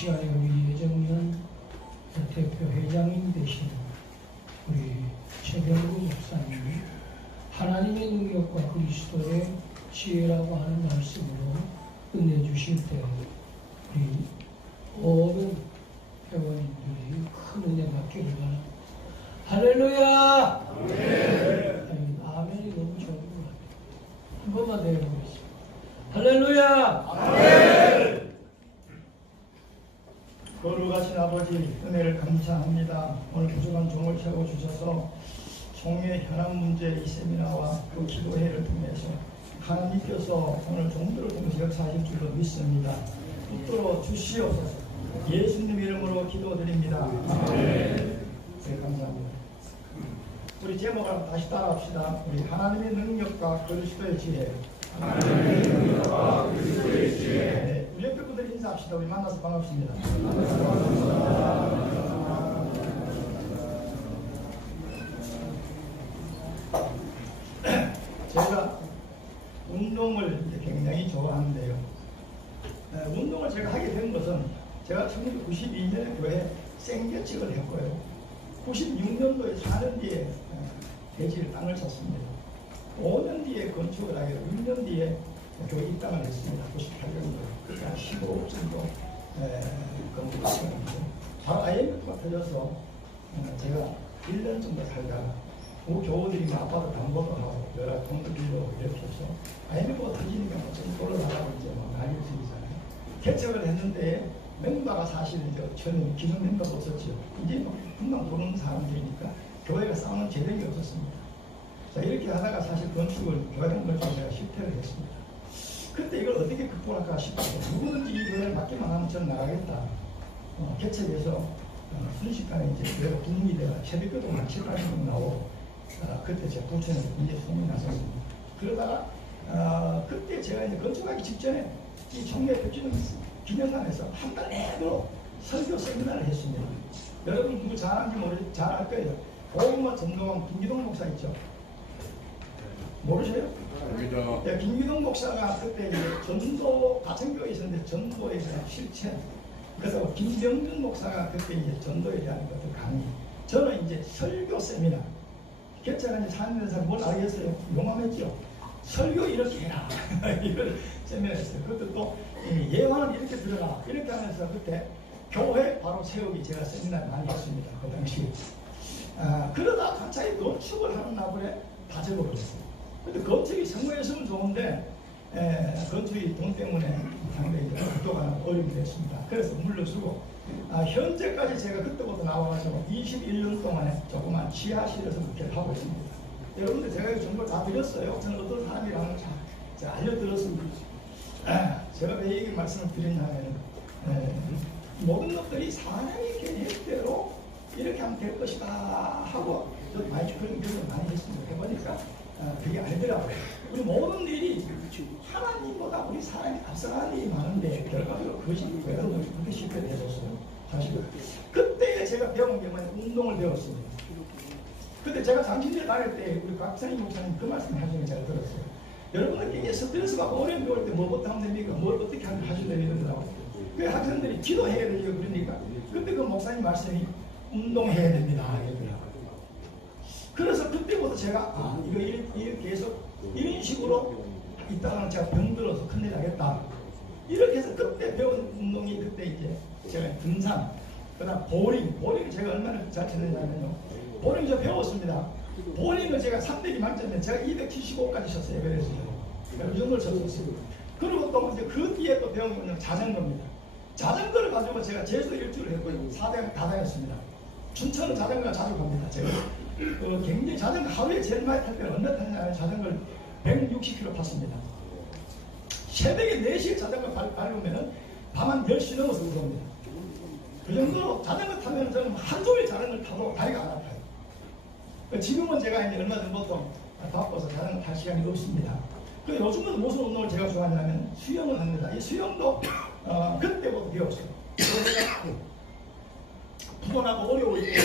시간에 우리 예정위원 대표 회장님 되신 우리 최병구 목사님이 하나님의 능력과 그리스도의 지혜라고 하는 말씀으로 끝내주실 때 우리 모든 회원님들이 큰 은혜 받기를 바랍니다. 할렐루야! 아멘. 아멘이 너무 좋은 것 같아요. 한 번만 더 해보겠습니다. 할렐루야! 아멘! 거룩하신 아버지 은혜를 감사합니다. 오늘 부족한 종을 채워주셔서 종의 현안 문제 이 세미나와 그 기도회를 통해서 하나님께서 오늘 종들을 통해서 역사하실 줄로 믿습니다. 붙들어 주시옵소서. 예수님 이름으로 기도드립니다. 아멘. 네, 감사합니다. 우리 제목을 다시 따라합시다. 우리 하나님의 능력과 그리스도의 지혜. 하나님의 능력과 그리스도의 지혜. 네, 우리 옆에 분들 인사합시다. 우리 만나서 반갑습니다. 제가 운동을 굉장히 좋아하는데요. 운동을 제가 하게 된 것은 제가 1992년에 교회 생계직을 했고요. 96년도에 4년 뒤에 대지를 땅을 샀습니다. 5년 뒤에 건축을 하게 되고 6년 뒤에 교회 입당을 했습니다. 98년도에. 그러니까 한 15억 정도 건축을 했는데 바로 IMF가 터져서 제가 1년 정도 살다가 우리 교우들이 아빠도 담보도 하고 여러 돈도 빌려고 이렇게 해서 IMF가 터지니까 좀 돌아가라고 이제 뭐 난리를 치잖아요. 개척을 했는데 멤버가 사실 이제 저는 기존 멤버가 없었죠. 이제 뭐 금방 보는 사람들이니까 교회가 싸우는 재력이 없었습니다. 자, 이렇게 하다가 사실 건축을 교회는 걸 좀 제가 실패를 했습니다. 그때 이걸 어떻게 극복할까 싶어서 누구든지 이 교회를 맡기만 하면 저는 나가겠다. 개척해서 순식간에 이제 교회가 붐이 되어 새벽교도 한 7, 80명 나오고 그때 제가 부천에서 굉장히 소문이 났었습니다. 그러다가 그때 제가 이제 건축하기 직전에 이 총회 백주년 기념관에서 한 달 내로 설교 세미나를 했습니다. 여러분 누구 잘 아는지 잘 알 거예요. 보험과 전도원 김기동 목사 있죠? 모르세요? 네, 김기동 목사가 그때 이제 전도 가천교에 있었는데 전도에 대한 실천. 그래서 김병준 목사가 그때 이제 전도에 대한 것들 강의. 저는 이제 설교 세미나. 개척한 지 4년 된 사람 뭘 알겠어요? 용감했죠? 설교 이렇게 해라. 이걸 세미나 했어요. 그것도 또 예화는 이렇게 들어가. 이렇게 하면서 그때 교회 바로 세우기 제가 세미나를 많이 했습니다. 그 당시. 그러다 갑자기 건축을 하는 나불에 다 접어버렸어요. 근데 건축이 성공했으면 좋은데 건축이 돈 때문에 상당히 학교가 어렵게 됐습니다. 그래서 물러서고 현재까지 제가 그때부터 나와가지고 21년 동안에 조그만 지하실에서 그렇게 하고 있습니다. 여러분들 제가 이 정보를 다 드렸어요. 저는 어떤 사람이라는 걸 제가 알려드렸습니다. 제가 왜 얘기 말씀을 드리냐면 모든 것들이 사람의 계획대로 이렇게 하면 될 것이다 하고 저도 많이 그런 경험을 많이 했습니다. 해보니까 그게 아니더라고요. 우리 모든 일이 하나님보다 우리 사람이 앞서가는 일이 많은데 결과적으로 그것이 그렇게 실패되었어요. 사실은 그때 제가 배운 게 뭐냐면 운동을 배웠습니다. 그때 제가 장신대 다닐 때 우리 박사님 목사님 그 말씀 하시는 거 제가 들었어요. 여러분들께 스트레스 받고 어려운 배울 때 뭐부터 하면 됩니까? 뭘 어떻게 하면 하실래요? 이러더라고요. 그 학생들이 기도해야 되죠. 그러니까 그때 그 목사님 말씀이 운동해야 됩니다. 이러더라고요. 그래서 그때부터 제가 이거 이렇게 계속 이런 식으로 있다가는 제가 병들어서 큰일 나겠다. 이렇게 해서 그때 배운 운동이 그때 이제 제가 등산, 그 다음 보링을 제가 얼마나 잘 쳤느냐면요. 보링 저 배웠습니다. 보링을 제가 300이 만점에 제가 275까지 쳤어요. 에베레스트로. 그 정도를 쳤었어요. 그리고 또 이제 그 뒤에 또 배운 건 자전거입니다. 자전거를 가지고 제가 제주도 일주를 했고요. 4대학 다 다녔습니다. 춘천은 자전거가 자주 갑니다. 제가 굉장히 자전거 하루에 제일 많이 탈 때는 얼마 타냐면 자전거를 160km 탔습니다. 새벽에 4시에 자전거 밟으면 밤 한 10시 넘어서 들어옵니다. 그 정도로 자전거 타면 저는 하루 종일 자전거를 타도 다리가 안 아파요. 지금은 제가 이제 얼마 전부터 바빠서 자전거 탈 시간이 없습니다. 그리고 요즘은 무슨 운동을 제가 좋아하냐면 수영을 합니다. 이 수영도 그때부터 배웠어요. 제가 부도나고 어려울 때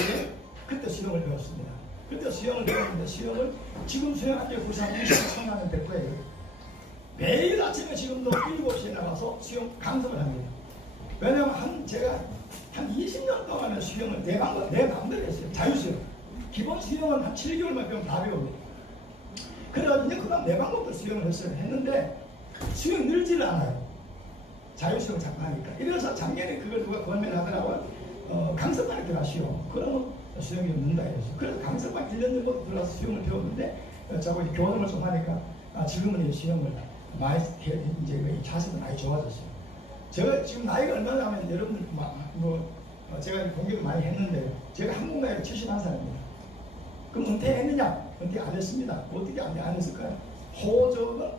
그때 수영을 배웠습니다. 그때 수영을 배웠는데 수영을 지금 수영학교 부산 23만 됐고요. 매일 아침에 지금도 7시에 나가서 수영 강습을 합니다. 왜냐면 제가 한 20년 동안은 수영을 내 마음대로 했어요. 자유수영. 기본 수영은 한 7개월만 배우면 다 배웁니다. 그래가지고 이제 그다음 내 방법대로 수영을 했는데 수영 늘지는 않아요. 자유수영 잠깐 하니까. 이래서 작년에 그걸 누가 권면을 하더라고요. 강습반에 들어가시오. 그러면 수영이 는다 이랬어요. 그래서 강습반 1년 정도 들어가서 수영을 배웠는데 저하고 이제 교환을 좀 하니까 지금은 이제 수영을 많이 이제 자세도 많이 좋아졌어요. 제가 지금 나이가 얼마냐면 여러분들 제가 공격을 많이 했는데 제가 한국 나이가 71살입니다. 그럼 은퇴했느냐? 은퇴 안 했습니다. 어떻게 안 했을까요? 호적은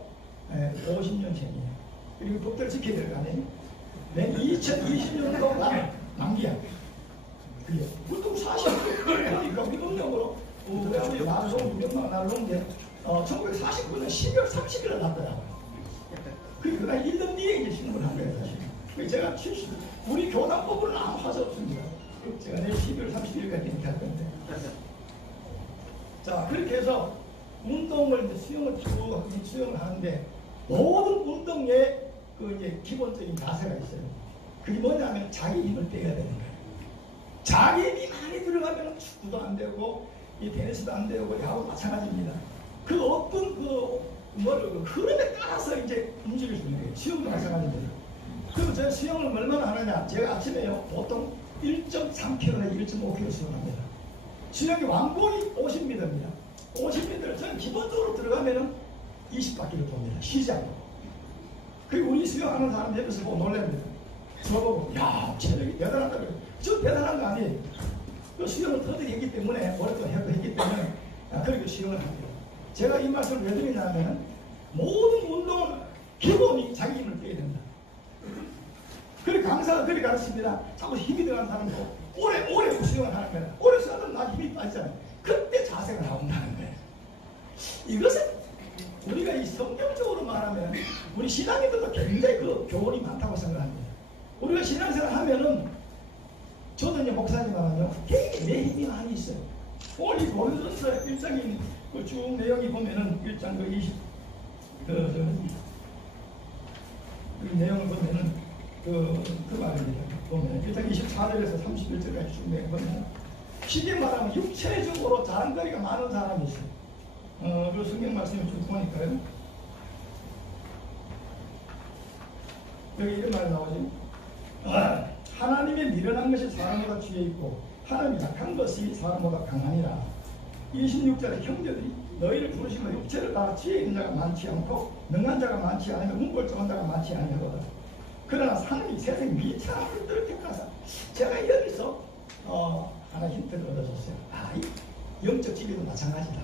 50년생이에요. 그리고 법대로 지켜야 될 거 아니에요? 내 2020년도 만기야. 그래요. 보통 40년. 그러니까 우리 운명으로 우리 나를 우명만 나를 놓은데 1949년 12월 30일에 났더라고요. 그러니까 1년 뒤에 이제 신고를 한 거예요, 사실. 제가 우리 교단법으로는 아무 하자 없습니다. 제가 내일 12월 30일까지 이렇게 할 건데. 자, 그렇게 해서 운동을 이제 수영을 하는데 모든 운동에 그 이제 기본적인 자세가 있어요. 그게 뭐냐면 자기 힘을 빼야 되는 거예요. 자기 힘이 많이 들어가면 축구도 안 되고 이 테니스도 안 되고 야구 마찬가지입니다. 그 어떤 흐름에 따라서 이제 움직일 수 있는 거예요. 수영도 마찬가지입니다. 그리고 제가 수영을 얼마나 하느냐? 제가 아침에요 보통 1.3km나 1.5km 수영합니다. 수영이 왕복이 50m입니다. 50m를 저는 기본적으로 들어가면은 20바퀴를 돕니다. 쉬지 않고. 그리고 우리 수영하는 사람 옆에서 보고 놀랍니다. 저보고 야 체력이 대단하다 그래요. 저 대단한 거 아니에요. 그 수영을 터득 했기 때문에 오랫동안 했기 때문에 그렇게 수영을 합니다. 제가 이 말씀을 왜 드리냐면 모든 운동은 기본이 자기 힘을 빼야 된다. 그래 강사가 그렇게 가르칩니다. 자꾸 힘이 들어가는 사람도 오래 수영을 하는 거예요. 오래 수영하면 나 힘이 빠지잖아요. 그때 자세가 나온다는 거예요. 이것은 우리가 이 성경적으로 말하면 우리 신앙인들도 굉장히 그 교훈이 많다고 생각합니다. 우리가 신앙생활 하면은 저도 이제 목사님하고요 되게 내 힘이 많이 있어요. 오늘 이 고린도전서 1장인 그 쭉 내용이 보면은 1장 그 20 그 내용을 보면은 그 말입니다. 보면 1장 24절에서 31절까지 쭉 내용 보면 쉽게 말하면 육체적으로 자랑거리가 많은 사람이 있어요. 그 성경 말씀을 쭉 보니까요. 여기 이런 말이 나오지. 하나님의 미련한 것이 사람보다 뒤에 있고 하나님이 약한 것이 사람보다 강하니라. 26절에 형제들이 너희를 부르시면 육체를 따라 지혜 있는 자가 많지 않고 능한 자가 많지 않으며 문벌정한 자가 많지 아니하거든. 그러나 하나님이 세상에 미천한 분들을 택하사 제가 여기서 하나 힌트를 얻어줬어요. 이 영적 지배도 마찬가지다.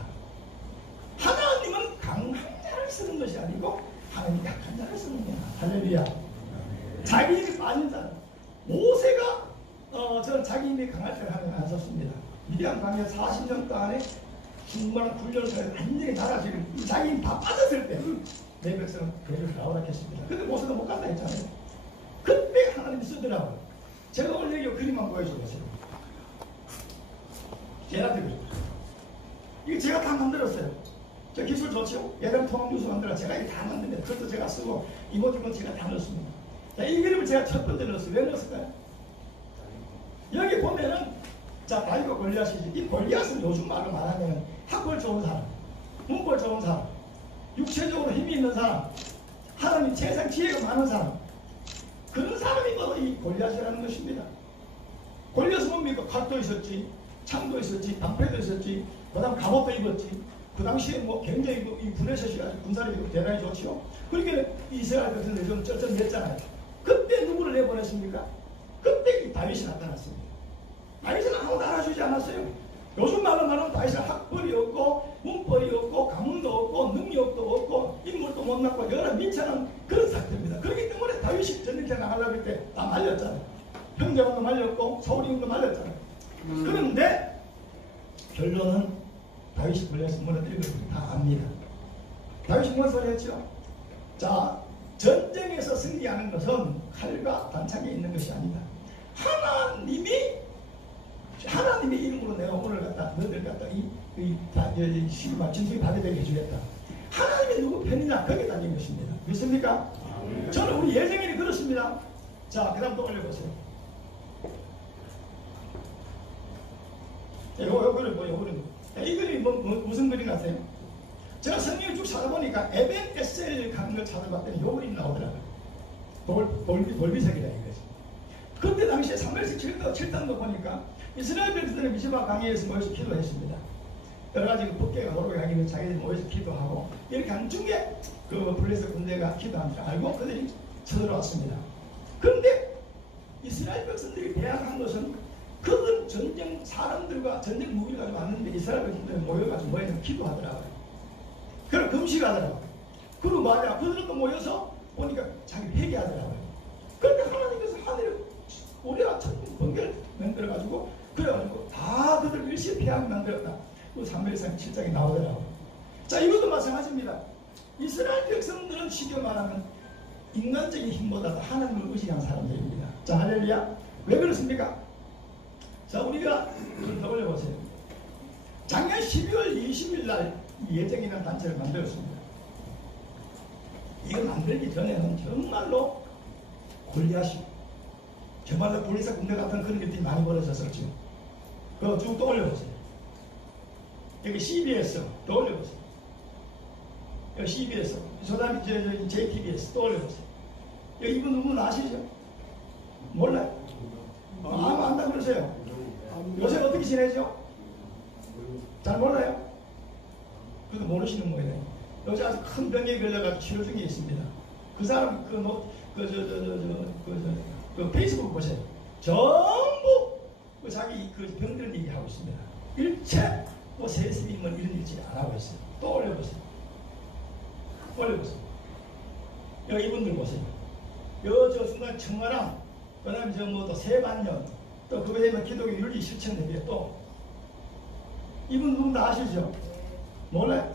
하나님은 강한 자를 쓰는 것이 아니고 하나님이 약한 자를 쓰는 거야. 할렐루야. 자기 힘이 빠진 자. 모세가 저는 자기 힘이 강할 때를 하나님 안 썼습니다. 미디안 강에 40년 동안에 충분한 훈련을 통해 완전히 달아지고 자기 힘 다 빠졌을 때 내 백성은 교회를 나오라 했습니다. 근데 모세가 못 간다 했잖아요. 그때 하나님이 쓰더라고요. 제가 오늘 여기 그림만 보여줘보세요. 얘네들 이거 제가 다 만들었어요. 저 기술 좋죠? 예당 통합뉴스 만들어 제가 이거 다 만듭니다. 그것도 제가 쓰고 이모티콘 제가 다 넣었습니다. 자, 이 그림을 제가 첫 번째 넣었어요. 왜 넣었을까요? 여기 보면은 자 다윗과 골리앗이지. 이 골리앗은 요즘 말로 말하면 학벌 좋은 사람, 문벌 좋은 사람, 육체적으로 힘이 있는 사람, 하나님 세상 지혜가 많은 사람, 그런 사람이 바로 이 골리앗이라는 것입니다. 골리앗은 뭡니까? 칼도 있었지, 창도 있었지, 방패도 있었지, 그 다음 갑옷도 입었지. 그 당시에 뭐 굉장히 이 블레셋이 아주 군사력이 대단히 좋지요. 그러니까 이스라엘 같은 데 좀 쩔쩔했잖아요. 그때 누구를 내보냈습니까? 그때 이 다윗이 나타났습니다. 다윗은 아무도 알아주지 않았어요. 요즘 말로 말하면 다윗은 학벌이 없고 문벌이 없고 가문도 없고 능력도 없고 인물도 못났고 여러 미천한 그런 상태입니다. 그렇기 때문에 다윗이 전쟁에 나가려고 할 때 다 말렸잖아요. 형제도 말렸고 사울이도 말렸잖아요. 그런데 결론은 다윗이 골리앗을 무너뜨리고 다 압니다. 다윗이 무슨 소리 했죠? 자, 전쟁에서 승리하는 것은 칼과 단창에 있는 것이 아니다. 하나님의 이름으로 내가 오늘 너희들 갖다 진술이 받아들게 해주겠다. 하나님이 누구 편이냐? 거기에 달린 것입니다. 믿습니까? 저는 우리 예정인이 그렇습니다. 자, 그 다음 또 올려보세요. 요 그림 뭐예요? 이 그림이 무슨 그림 같아요? 제가 성경을 쭉 찾아보니까 에벤에셀 가는 걸 찾아봤더니 요 그림 나오더라고요. 돌비색이라 이거지. 그때 당시에 사무엘상 7장도 보니까 이스라엘 백성들이 미스바 강에서 모여서 기도했습니다. 여러 가지 법궤가 오르게 하기 위해 자기들이 모여서 기도하고 이렇게 한 중에 그 블레셋 군대가 기도한 줄 알고 그들이 쳐들어왔습니다. 그런데 이스라엘 백성들이 대항한 것은 그들 전쟁 사람들과 전쟁 무기를 가지고 왔는데 이스라엘 백성들이 모여서 기도하더라고요. 그럼 금식하더라고요. 그리고 뭐하냐? 그들도 모여서 보니까 자기 회개하더라고요. 그런데 하나님께서 하늘에 우리가 천국 번개를 만들어가지고 그래가지고 다 그들 일시에 피하게 만들었다. 그 사무엘상 7장에 나오더라고요. 자, 이것도 마찬가지입니다. 이스라엘 백성들은 쉽게 말하면 인간적인 힘보다도 하나님을 의식한 사람들입니다. 자, 할렐루야. 왜 그렇습니까? 자, 우리가 좀 더 올려보세요. 작년 12월 20일 날 예정이라는 단체를 만들었습니다. 이거 만들기 전에는 정말로 골리앗이 정말로 블레셋 군대 같은 그런 일들이 많이 벌어졌었죠. 그거 쭉 떠올려보세요. 여기 CBS 또 올려보세요. 여기 CBS, 저 다음에 JTBS 또 올려보세요. 여기 이분 누구는 아시죠? 몰라요? 아무 안다 그러세요. 요새 어떻게 지내죠? 잘 몰라요? 그래도 모르시는 모양이에요. 요새 아주 큰 병에 걸려가지고 치료 중에 있습니다. 그 사람 그 페이스북 보세요. 전부 자기 그 병들 얘기하고 있습니다. 일체 세습임은 이런 일지 안 하고 있어요. 또 올려보세요. 올려보세요. 여기 이분들 보세요. 저 순간 청아랑 그 다음에 또 세반년 또 그거 되면 기독교 윤리 실천대회 또 이분 누군 다 아시죠? 몰라요?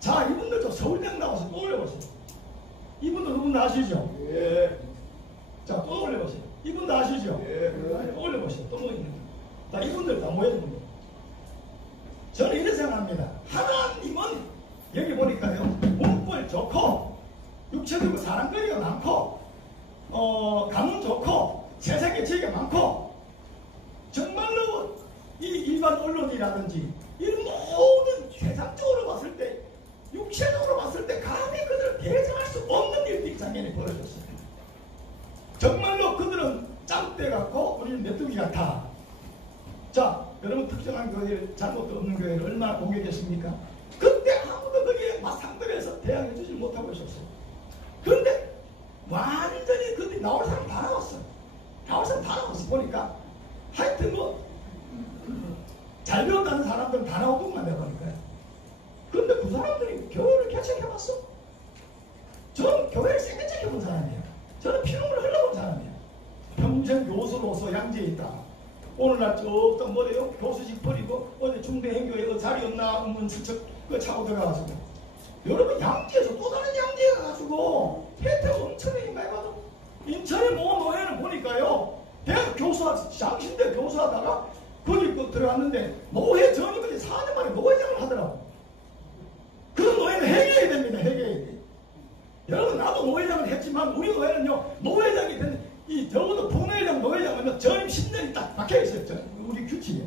자, 이분들 좀 서울대학 나와서 또 올려보세요. 이분도 누군 다 아시죠? 예. 자, 또 올려보세요. 이분도 아시죠? 예. 또 올려보세요. 또 뭐 있는가? 자, 이분들 다 모여듭니다. 저는 이렇게 생각합니다. 하나님은 여기 보니까요, 몸뿔 좋고, 육체적으로 사랑거리가 많고, 가문 좋고, 세상에 지혜가 많고, 정말로 이 일반 언론이라든지, 이런 모든 세상적으로 봤을 때, 육체적으로 봤을 때, 감히 그들을 대적할 수 없는 일들이 작년에 벌어졌어요. 정말로 그들은 짬대 같고, 우리는 메뚜기 같아. 자, 여러분 특정한 교회를 잘못도 없는 교회를 얼마나 공격했습니까? 그때 아무도 거기에 상대에서 대항해 주지 못하고 있었어요. 그런데 완전히 그들이 나올 사람 다 나왔어요. 나올 사람 다 나왔어. 보니까 하여튼 잘 배운다는 사람들은 다 나오고만 해보니까요. 그런데 그 사람들이 교회를 개척해봤어? 저는 교회를 생개척해본 사람이에요. 저는 피눈물을 흘려본 사람이에요. 평생 교수로서 양지에 있다. 오늘날 어떤 뭐래요? 교수직 버리고 어디 중대행교에 자리 없나 하면 슬쩍 차고 들어가가지고 여러분 양지에서 또 다른 양지에 가가지고 혜택 엄청나게 많이 받아. 인천의 모 노예는 보니까요 대학 장신대 교수하다가 거기 들어갔는데 노예 전이까지 4년 만에 노회장을 하더라고. 그 노예는 해결해야 됩니다. 해결해야 돼. 여러분 나도 노회장을 했지만 우리 노예는요 노회장이 된 적어도 부노회장, 노회장은 전임 10년이 딱 박혀있어요. 우리 규칙에.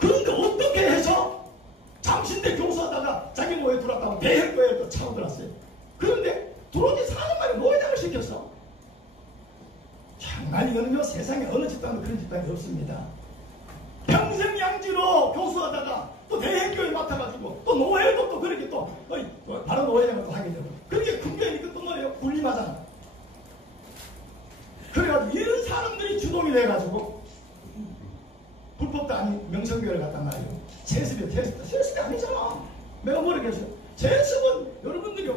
그런데 어떻게 해서 장신대 교수하다가 자기 노예 들어왔다고 대학교에 또 차고 들어왔어요. 그런데 들어온 지 4년 만에 노회장을 시켰어. 장난이거든요. 세상에 어느 집단도 그런 집단이 없습니다. 평생 양지로 교수하다가 또 대학교에 맡아가지고 또 노예도 또 그렇게 또 바로 노회장을 또 하게 되고 그렇게 큰 교회니까 또 뭐예요? 군림하잖아. 그래가지고 이런 사람들이 주동이 돼가지고 불법도 아닌 명성교회를 갔단 말이에요. 세습이 아니잖아. 내가 모르겠어요. 세습은 여러분들이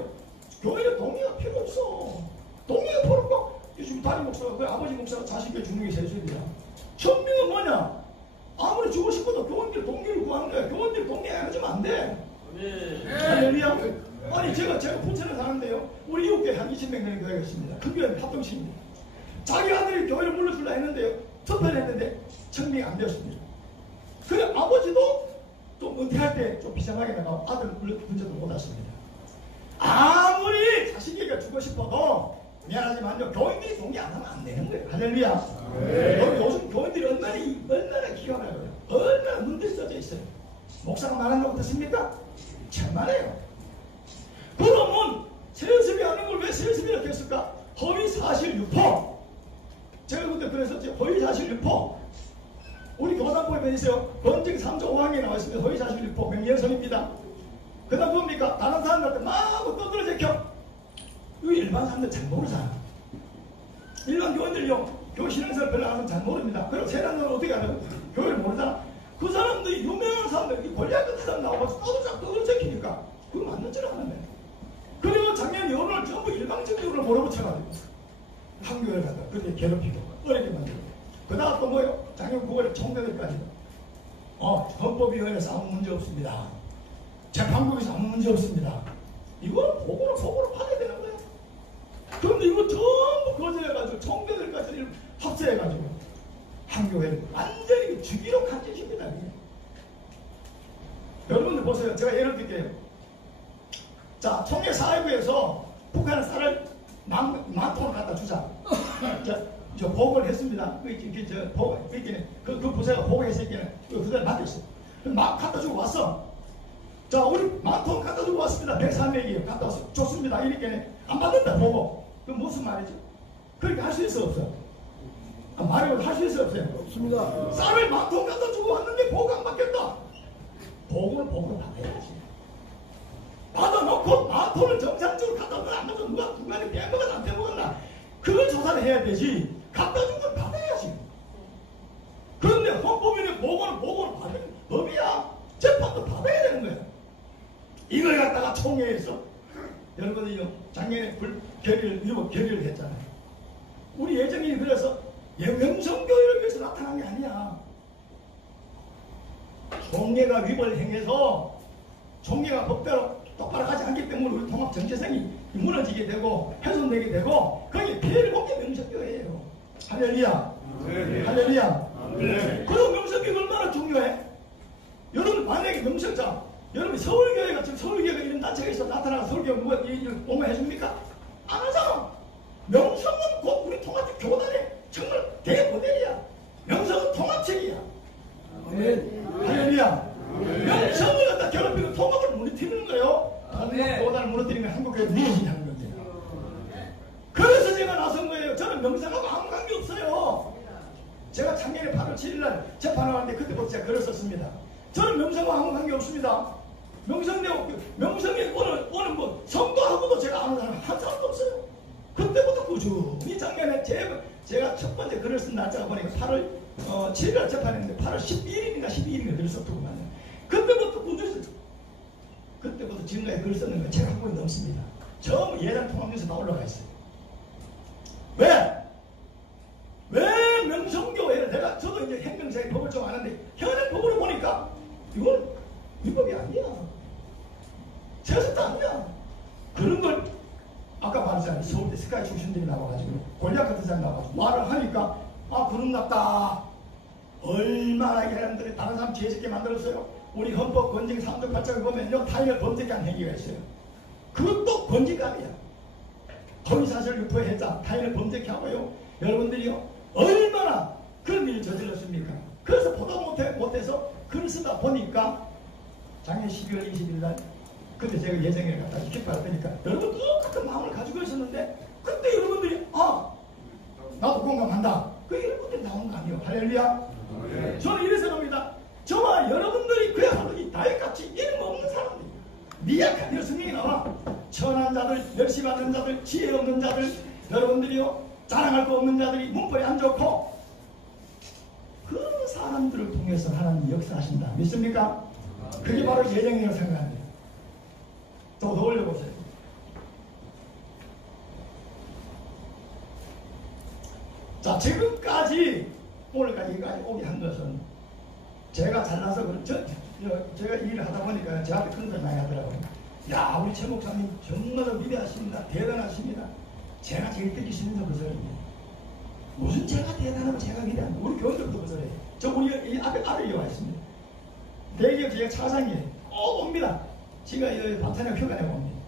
교회에 동의가 필요 없어. 동의가 필요 없고 지금 다른 목사가 그 아버지 목사가 자식에게 주는 게 세습이야. 천명은 뭐냐? 아무리 주고 싶어도 교원들 동의를 구하는 거야. 교원들 동의 안 해주면 안 돼. 할렐루야. 아니 제가 부천에 사는데요. 우리 이웃교회 한 20명 되는 교회가 있습니다. 그 교회는 합동식입니다. 자기 아들이 교회를 물러주려 했는데요. 투표를 했는데 청명이 안 되었습니다. 그래 아버지도 좀 은퇴할 때 좀 비상하게 나가 아들 문제도 못 왔습니다. 아무리 자식에게 주고 싶어도 미안하지만요, 교인들이 동의 안 하면 안 되는 거예요. 할렐루야. 요즘 교인들이 얼마나 기가 막혀요. 얼마나 문제 써져 있어요. 목사가 말한 거 어떻습니까? 천만에요. 그러면 세습이 하는 걸 왜 세습이라고 했을까? 허위사실 유포. 제가 그때 그랬었죠. 허위사실 유포. 우리 교단법에 있어요. 번증 3조 5항에 나와 있습니다. 허위사실 유포 명예훼손입니다. 그 다음 뭡니까? 다른 사람들한테 막 떠들어 제켜. 이거 일반 사람들 잘 모르잖아. 일반 교인들요, 교회 신앙생활 별로 안 하면 잘 모릅니다. 그럼 세상사람은 어떻게 하냐면 교회를 모르잖아. 그 사람들이 유명한 사람들, 권력 같은 사람 나와서 떠들어 제키니까 그거 맞는 줄 아는 거야. 그리고 작년 여론을 전부 일방적 여론을 몰아붙여가지고 한 교회를 갖다 그렇게 괴롭히고 어렵게 만들고, 그 다음 또 뭐예요? 작년 9월에 총대들까지 헌법위원회에서 아무 문제 없습니다. 재판국에서 아무 문제 없습니다. 이걸 보고로 속으로 파야 되는 거예요. 그런데 이거 전부 거절해가지고 총대들까지 합세해가지고 한 교회를 완전히 주기로 간짓입니다. 여러분들 보세요. 제가 예를 들게요. 자, 총회 사회부에서 북한의 쌀을 만통을 갖다 주자. 저 보고를 했습니다. 그 부서가 보고했으니까 그대로 맡겼어요. 막 갖다 주고 왔어. 자, 우리 만통 갖다 주고 왔습니다. 103명이에요. 갖다 와서 줬습니다. 이렇게 안 받는다 보고. 그 무슨 말이죠? 그렇게 할 수 있어 없어? 말해도 할 수 있어 없어요? 없습니다. 쌀을 만통 갖다 주고 왔는데 보고 안 받겠다. 보고를 받아야지. 받아놓고 만통을 정상적으로 갖다 놓으면 안 받아. 누가 중간에 빼먹었나 안 빼먹었나, 그걸 조사를 해야 되지. 갖다 준 걸 받아야지. 그런데 헌법위원회 보고를 받으면 법이야. 재판도 받아야 되는 거야. 이걸 갖다가 총회에서 여러분들이 작년에 결의를 했잖아요. 우리 예정이 그래서 명성교회를 위해서 나타난 게 아니야. 총회가 위법을 행해서 총회가 법대로 똑바로 가지 않기 때문에 우리 통합 정체성이 무너지게 되고 훼손되게 되고 거기에 피해를 본 게 명성교회예요. 할렐루야. 네. 할렐루야. 네. 그럼 명성교회가 얼마나 중요해? 여러분 만약에 명성자, 여러분 서울교회가 지금 서울교회가 이런 단체가 있어 나타나서 서울교회 누가 옹호해 줍니까? 안 하잖아. 명성은 곧 우리 통합 교단의 정말 대모델이야. 명성은 통합책이야. 할렐루야. 명성을 갖다 괴롭히고 통합을 무너뜨리는 거예요. 교단을 무너뜨리면 한국교회 무너지냐는 건데. 그래서 제가 나선 거예요. 저는 명성하고 아무 관계 없어요. 제가 작년에 8월 7일날 재판을 하는데 그때부터 제가 글을 썼습니다. 저는 명성과 아무 관계 없습니다. 명성에 오늘 뭐 선거하고도 제가 아는 사람 한 사람도 없어요. 그때부터 꾸준히 작년에 제가 첫 번째 글을 쓴 날짜가 보니까 8월 7일 재판했는데 8월 11일인가 12일인가 글을 썼더구만요. 그때부터 꾸준히, 그때부터 지금까지 글을 썼는 거 제가 한 번이 넘습니다. 전부 예당 통합에서 다 올라가 있어요. 왜 명성교회를 저도 이제 행정사의 법을 좀 아는데 현행 법으로 보니까 이건 위법이 아니야. 세습도 아니야. 그런 걸 아까 말했잖아요. 서울대 스카이 출신들이 나와가지고 권력 같은 사람이 나와가지고 말을 하니까 그런갑다. 얼마나 이 사람들이 다른 사람 죄짓게 만들었어요. 우리 헌법 권징 3조 8장을 보면요, 타인을 범죄케 한 행위가 있어요. 그것도 권징감이야. 허위사실 유포해자 타인을 범죄케 하고요. 여러분들이요 얼마나 그런 일을 저질렀습니까? 그래서 보다 못해서 글을 쓰다 보니까 작년 12월 20일 날 그때 제가 예정에 갖다 기획받았으니까 여러분 똑같은 마음을 가지고 있었는데 그때 여러분들이 나도 공감한다. 그 여러분들이 나온 거 아니에요. 할렐루야. 네. 저는 이래서 합니다. 저와 여러분들이 그야말로 이 다윗같이 이름 없는 사람들, 미약한 여성이 나와 천한 자들, 멸시 받는 자들, 지혜 없는 자들, 여러분들이요 자랑할 거 없는 자들이 문법이 안 좋고 그 사람들을 통해서 하나님 역사하신다. 믿습니까? 그게 바로 예정이라고 생각합니다. 더 올려보세요. 자, 지금까지 오늘까지 여기까지 오게 한 것은 제가 잘나서 제가 이 일을 하다 보니까 저한테 그런 소리 많이 하더라고요. 야, 우리 최 목사님 정말 위대하십니다. 대단하십니다. 제가 제일 듣기 싫은 그 소리입니다. 무슨 제가 대단하고 제가 위대한, 우리 교인들도 그 소리예요. 저 우리 이 앞에 아들이 와 있습니다. 대기업 제가 차상이에요. 옵니다. 지가 방탄역 휴가 내고 옵니다.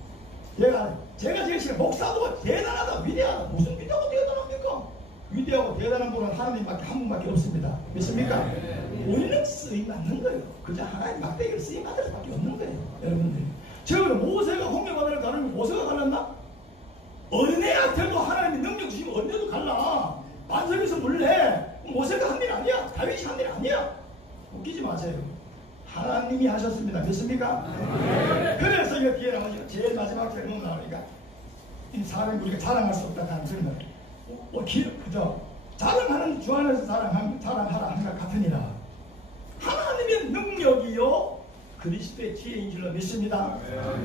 얘가 제가 제일 목사도 대단하다, 위대하다. 무슨 위대하고 대단합니까? 위대하고 대단한 분은 하나님밖에 한 분밖에 없습니다. 믿습니까? 우리는 쓰임 받는 거예요. 그저 하나님 막대기를 쓰임 받을 수밖에 없는 거예요. 여러분들. 제가 모세가 홍해바다를 가르면 모세가 갈랐나? 어린애한테도 하나님이 능력 주시면 어린애도 갈라. 반석에서 물래. 모세가 한 일 아니야. 다윗이 한 일 아니야. 웃기지 마세요. 하나님이 하셨습니다. 믿습니까? 그래서 이거 뒤에 나오죠. 제일 마지막 절문 나오니까 이 사람이 우리가 자랑할 수 없다 하는 절문. 그죠? 자랑하는 주 안에서 자랑하라 한 것 같으니라. 하나님의 능력이요 그리스도의 지혜인 줄로 믿습니다.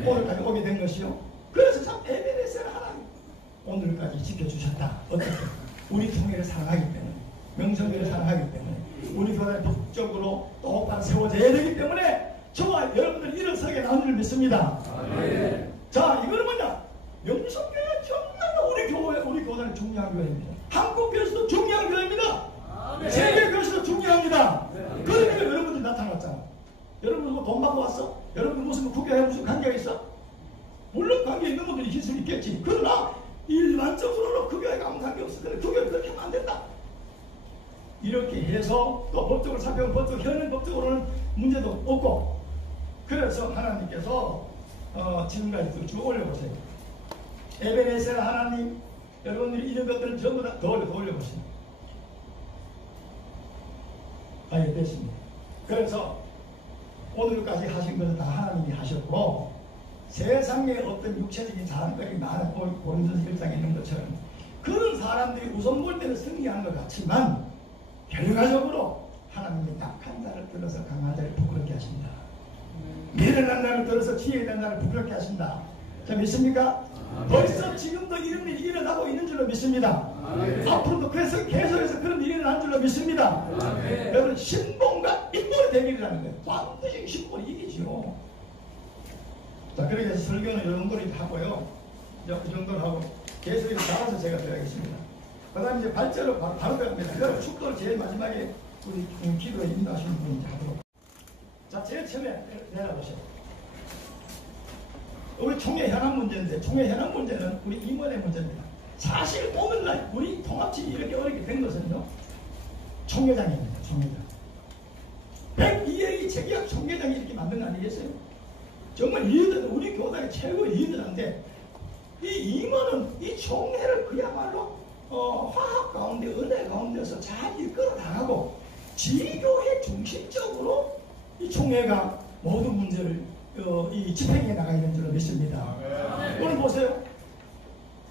오늘까지 오게 된 것이요. 그래서 참 에베레스를 하나님 오늘까지 지켜주셨다. 어떻게? 우리 교회를 사랑하기 때문에, 명성교회를 사랑하기 때문에, 우리 교회는 법적으로 똑바로 세워져야 되기 때문에 저와 여러분들 일어서게 나온 줄 믿습니다. 자, 이거는 뭐냐? 명성교회가 정말로 우리 교회는 중요한 교회입니다. 한국 교회에서도 중요한 교회입니다. 세계 교회에서도 중요합니다. 그러니까 여러분들이 나타났잖아. 여러분 뭐 돈 받고 왔어? 여러분 무슨 국교에 무슨 관계가 있어? 물론 관계 있는 분들이 있을 수 있겠지. 그러나 일반적으로는 그 교회가 아무 관계 없어. 그래, 그 교회 그렇게 하면 안 된다. 이렇게 해서 또 법적으로 살펴보면 현행 법적으로는 문제도 없고, 그래서 하나님께서 지금까지 쭉 올려보세요. 에베네셀 하나님, 여러분들이 이런 것들을 전부 다 더 올려보세요. 예, 됐습니다. 그래서 오늘까지 하신 것은 다 하나님이 하셨고, 세상에 어떤 육체적인 자랑거리 많은 고린도서 1장에 있는 것처럼 그런 사람들이 우선 볼 때는 승리하는 것 같지만 결과적으로 하나님이 약한 자를 들어서 강한 자를 부끄럽게 하신다. 미련한 자를 들어서 지혜된 자를 부끄럽게 하신다. 자, 믿습니까? 벌써 지금도 이런 일이 일어나고 있는 줄로 믿습니다. 앞으로도 그래서 계속해서 그런 일이 일어난 줄로 믿습니다. 여러분, 신봉과 인본의 대결이라는 거예요. 반드시 신봉이 이기죠. 자, 그렇게 해서 설교는 이 정도로 하고요. 이 정도로 하고 계속해서 나가서 제가 드려야겠습니다. 그 다음에 이제 발제로 바로 들어갑니다. 여러분, 축도를 제일 마지막에 우리 기도에 인도하시는 분이 이제 하도록. 자, 제일 처음에 내려보세요. 우리 총회 현안 문제인데, 총회 현안 문제는 우리 임원의 문제입니다. 사실 오늘날 우리 통합진이 이렇게 어렵게 된 것은요, 총회장입니다. 총회장. 102회의 재계약 총회장이 이렇게 만든 거 아니겠어요? 정말 리더는 우리 교단의 최고의 리더인데, 이 임원은 이 총회를 그야말로 화합 가운데, 은혜 가운데서 잘 이끌어 나가고, 지교회 중심적으로 이 총회가 모든 문제를 이 집행해 나가야 되는 줄로 믿습니다. 오늘 보세요.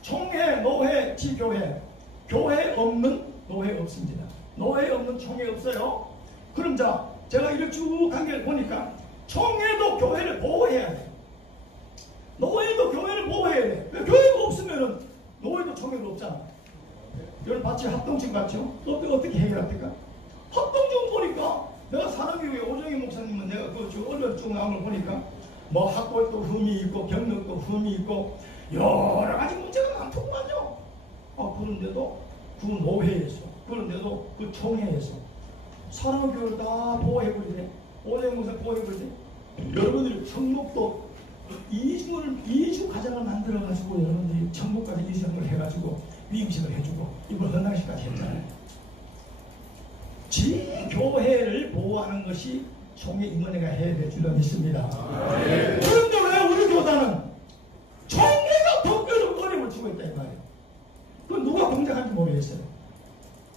총회, 노회, 지교회. 교회 없는 노회 없습니다. 노회 없는 총회 없어요. 그럼 자, 제가 이렇게 쭉 관계를 보니까 총회도 교회를 보호해야 돼. 노회도 교회를 보호해야 돼. 교회가 없으면 노회도 총회도 없잖아. 여러분 봤지? 합동증 봤죠? 어떻게 해결합니까? 합동증 보니까 내가 사랑교회 오정희 목사님은 내가 그 언론 쭉 나온 걸 보니까 뭐 학벌도 흠이 있고 경력도 흠이 있고 여러 가지 문제가 많더구만요. 그런데도 그 노회에서, 그런데도 그 총회에서 사랑교회를 다 보호해버리네. 오정희 목사 보호해버리네. 여러분들이 천국도 2주 가정을 만들어가지고 여러분들이 천국까지 이생을 해가지고 위임식을 해주고 이걸 헌당식까지 했잖아요. 지교회를 보호하는 것이 총회 임원회가 해야 될 줄로 믿습니다. 그런데 왜 우리 교단은 총회가 더 어려움을 주고 있다 이 말이에요. 그건 누가 공작한지 모르겠어요.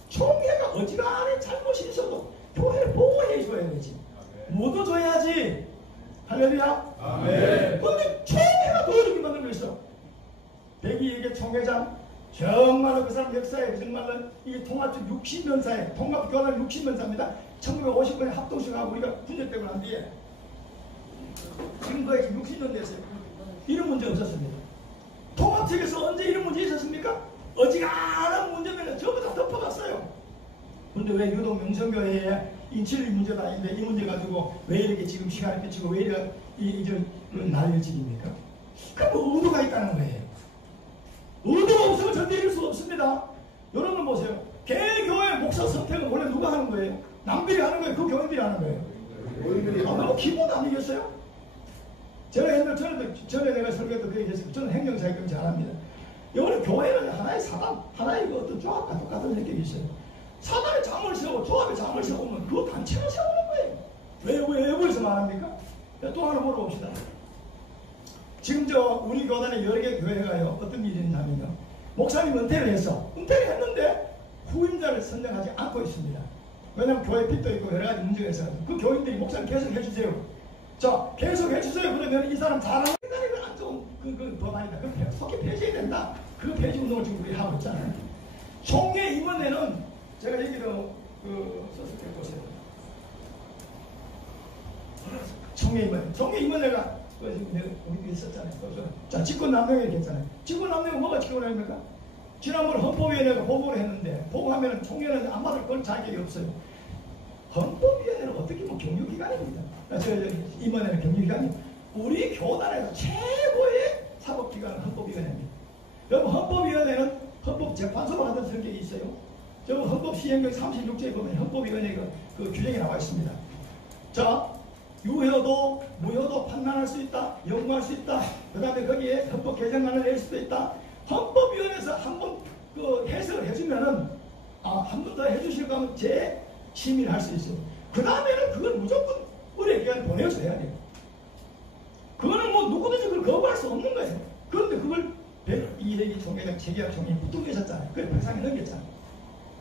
총회가 어지간한 잘못이 있어도 교회를 보호해 줘야 되지. 묻어줘야지. 할렐루야. 그런데 총회가 더 어렵게 만들고 있어. 백이에게 총회장, 정말로 그 사람 역사에 정말로 이 통합적 60년사에 통합교단 60년사입니다. 1950년에 합동식하고 우리가 분열되고 난 뒤에 지금 거의 60년 됐어요. 이런 문제 없었습니다. 통합책에서 언제 이런 문제 있었습니까? 어지간한 문제면 전부 다 덮어갔어요. 근데 왜 유독 명성교회에 인칠리 문제도 아닌데 이 문제 가지고 왜 이렇게 지금 시간을 끼치고 왜 이렇게 난리질입니까? 그럼 의도가 있다는 거예요. 의도가 없으면 절대 이룰 수 없습니다. 여러분 보세요. 개교회 목사 선택은 원래 누가 하는 거예요? 남들이 하는 거예요? 그 교인들이 하는 거예요? 너무 기본 아니겠어요? 전에 내가 설교도 그 얘기했어요. 저는 행정사역을 잘합니다. 이번에 교회는 하나의 사단, 하나의 그 어떤 조합과 똑같은 성격이 있어요. 사단의 장을 세우고 조합의 장을 세우면 그 단체를 세우는 거예요. 왜 여기서 말합니까? 또 하나 물어봅시다. 지금 우리 교단에 여러 개 교회가요, 어떤 일이 있냐면요. 목사님 은퇴를 했어. 은퇴를 했는데 후임자를 선정하지 않고 있습니다. 왜냐하면 교회 빚도 있고 여러 가지 문제가 있어서 그 교인들이 목사님 계속 해주세요. 자, 계속 해주세요. 그러면 이 사람 잘하는 건 안 좋은 그 법안이다. 그 속히 폐지해야 된다. 그 폐지 운동을 지금 우리 하고 있잖아요. 총회 임원회는 제가 여기도 썼을 때 보세요. 총회 임원회가 우리 있었잖아요. 자, 직권남용이 됐잖아요. 직권남용은 뭐가 직권남용입니까? 지난번 헌법위원회가 보고를 했는데 보고하면 총회는 안 받을 건 자격이 없어요. 헌법위원회는 어떻게 보면 경유기관입니다. 임원회는 경유기관이 우리 교단에서 최고의 사법기관은 헌법위원회입니다. 여러분 헌법위원회는 헌법재판소와 같은 성격이 있어요. 저 헌법시행령 36조에 보면 헌법위원회가 그 규정이 나와 있습니다. 자, 유효도 무효도 판단할 수 있다. 연구할 수 있다. 그 다음에 거기에 헌법 개정안을 낼 수도 있다. 헌법위원회에서 한번 그 해석을 해주면은 한 번 더 해주실까 하면 재심의를 할 수 있어요. 그 다음에는 그걸 무조건 의뢰기관에 보내줘야 돼요. 그거는 뭐 누구든지 그걸 거부할 수 없는 거예요. 그런데 그걸 이대기 총회장, 최기학 총회장이 붙들고 계셨잖아요. 그래 백상에 넘겼잖아요.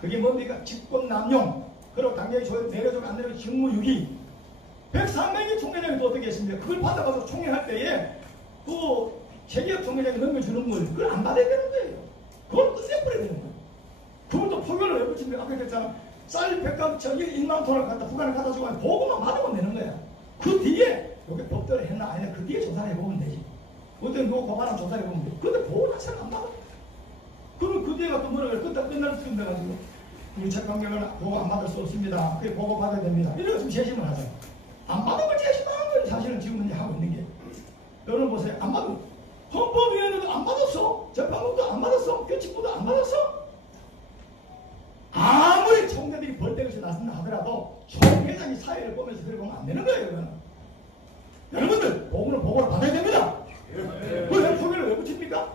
그게 뭡니까? 직권남용. 그리고 당연히 내려주고 안 내려주고 직무유기. 103명의 총회장이 또 어떻게 했습니까? 그걸 받아가서 총회할 때에 그 최기학 총회장이 넘겨주는 걸 그걸 안 받아야 되는 거예요. 그걸 끝내버려야 되는 거예요. 그걸 또 포교를 왜 붙입니까? 아까 그랬잖아. 쌀 100만 톤을 갖다 북한에 갖다 주고 보고만 받으면 되는 거야. 그 뒤에 여기 법대로 했나 아니나 그 뒤에 조사를 해보면 되지. 어떤 누구 고발한 조사를 해보면 돼. 근데 보고 자체를 안 받아. 그럼 그 뒤에가 또 뭐라 그래. 끝날 수 있는데가지고 우리 책관계를 보고 안 받을 수 없습니다. 그게 보고 받아야 됩니다. 이래서 지금 재심을 하잖아. 안 받은 걸 재심하는 거예요. 사실은 지금 이제 하고 있는 게. 여러분 보세요. 안 받은 헌법위원회도 안 받았어. 재판국도 안 받았어. 규칙부도 안 받았어. 아무리 총회들이 벌떼같이 나선다 하더라도 총회장이 사회를 보면서 그래 보면 안 되는 거예요. 이거는. 여러분들 보고를 받아야 됩니다. 왜 포기를 왜 붙입니까?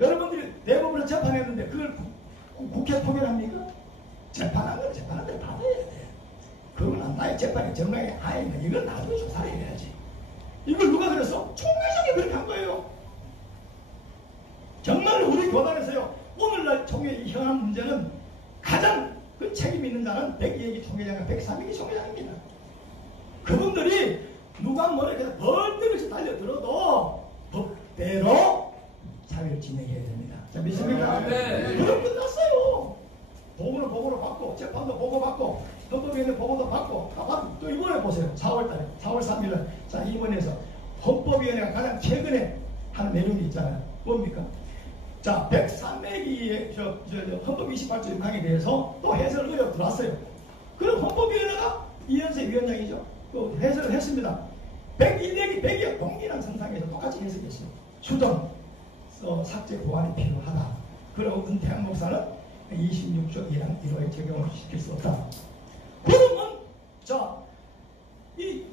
여러분들이 대법원을 재판했는데 그걸 국회 포기를 합니까? 재판한 걸 재판한 대로 받아야 돼. 그러면 나의 재판이 정당하게 아니면 이걸 나중에 조사를 해야지. 이걸 누가 그랬어? 총회장이 그렇게 한 거예요. 정말 우리 교단에서요. 오늘날 총회 현안 문제는 가장 그 책임 있는 자는 102기 총회장과 103기 총회장입니다. 그분들이 누가 뭐라 해서 벌떡에서 달려들어도 법대로 사회를 진행해야 됩니다. 자, 믿습니까? 네. 그럼 끝났어요. 보고를 받고 재판도 보고받고 헌법위원회 보고도 받고 또 이번에 보세요. 4월달에 4월 3일날 자 이번에서 헌법위원회가 가장 최근에 하는 내용이 있잖아요. 뭡니까? 자 103명의 헌법 28조 6항에 대해서 또 해설 의뢰가 들어왔어요. 그럼 헌법위원회가 이현세 위원장이죠. 또 해설을 했습니다. 101명이 100여 동일한 선상에서 똑같이 해석했어요. 수정 삭제 보완이 필요하다. 그리고 은퇴한 목사는 26조 1항 1호에 적용을 시킬 수 없다. 그러면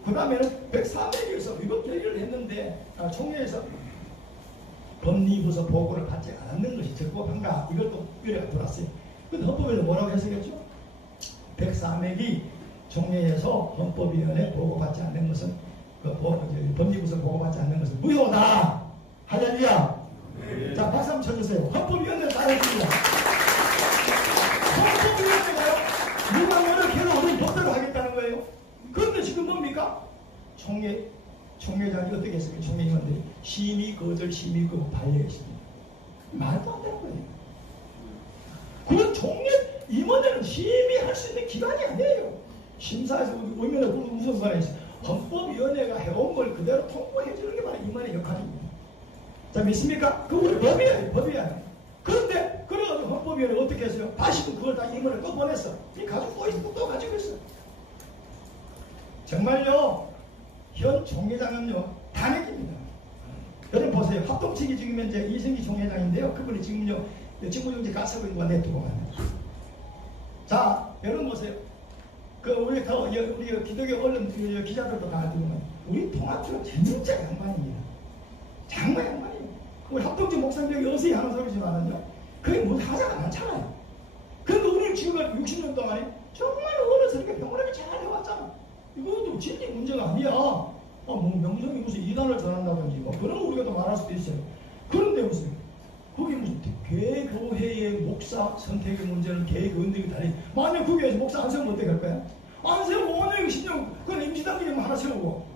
그 다음에는 104명에서 이것 결의를 했는데 총회에서 법리부서 보고를 받지 않았는 것이 적법한가 이것도 의뢰가 들어왔어요. 근데 헌법에서 뭐라고 해석했죠? 104명이 총회에서 헌법위원회 보고받지 않는 것은 법리부서 보고받지 않는 것은 무효다. 할렐루야. 네. 자 박수 한번 쳐주세요. 헌법위원회 따르겠습니다. 헌법위원회가요 누가 뭐를 해도 우리 법대로 하겠다는 거예요. 그런데 지금 뭡니까? 총회장이 어떻게 했습니까? 총회의원들이 심의 거절 심의 거부 반려했습니다. 말도 안 되는 거예요. 그 총회 임원회는 심의할 수 있는 기관이 아니에요. 심사에서 의원에 무슨 말이 있어요? 헌법위원회가 해온 걸 그대로 통보해 주는 게 바로 임원의 역할입니다. 자 믿습니까? 그거 우리 법이야. 그런데 그래가지고 헌법위원회가 어떻게 했어요? 다시 그걸 다 임원을 또 보냈어. 이 가지고 있고 또 가지고 있어. 정말요 현 총회장은요 탄핵입니다. 여러분 보세요. 합동측이 지금 현재 이승기 총회장인데요. 그분이 지금요 직무정지 가서고 있는 거 내두고 가요. 자 여러분 보세요. 우리 기독교 언론 기자들도 다 알지만 우리 통합주가 진짜 양반입니다. 정말 양반이에요. 우리 합동지 목사님이 어서히 하는 소리지만은요, 그게 무슨 하자가 많잖아요. 그런데 우리 지금까지 60년 동안에 정말 어려서니까 병원하게 잘 해왔잖아. 이것도 진리 문제가 아니야. 뭐 명성이 무슨 이단을 전한다든지 뭐 그런 거 우리가 또 말할 수도 있어요. 그런데 무슨 그게 무슨 개교회의 목사 선택의 문제는 개교인들이 달리, 만약 그 교회에서 목사 안 세우면 어떻게 할 거야? 안 세우고 5년 10년 그건 임시당기면 하나 세우고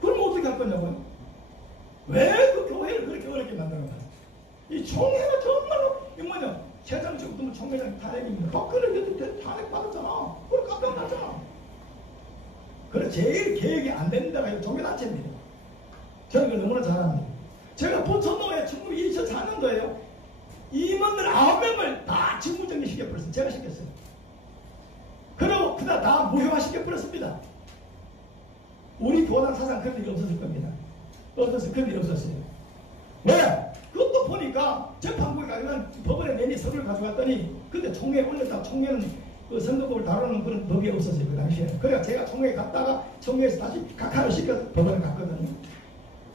그러면 어떻게 할 거냐고요? 왜 그 교회를 그렇게 어렵게 만드는 거야? 이 총회가 정말로 이 뭐냐 세상적으로 총회장 탄핵입니다. 박근혜도 탄핵 받았잖아. 그걸 깜짝 놀랐잖아. 그래 제일 계획이 안 된다가 종교단체입니다. 저는 그걸 너무나 잘 압니다. 제가 부천동에 1924년도에요. 임원들 9명을 다 직무정지 시켜버렸어요. 제가 시켰어요. 그리고 그다 다 무효화 시켜버렸습니다. 우리 교단 사상 그런 일이 없었을 겁니다. 그런 일이 없었어요. 왜? 그것도 보니까 재판부에 가면 법원에 내니 서류를 가져갔더니 근데 총회에 올렸다. 총회는 그 선거법을 다루는 그런 법이 없었어요. 그 당시에. 그러니까 제가 총회에 갔다가 총회에서 다시 각하를 시켜서 법원에 갔거든요.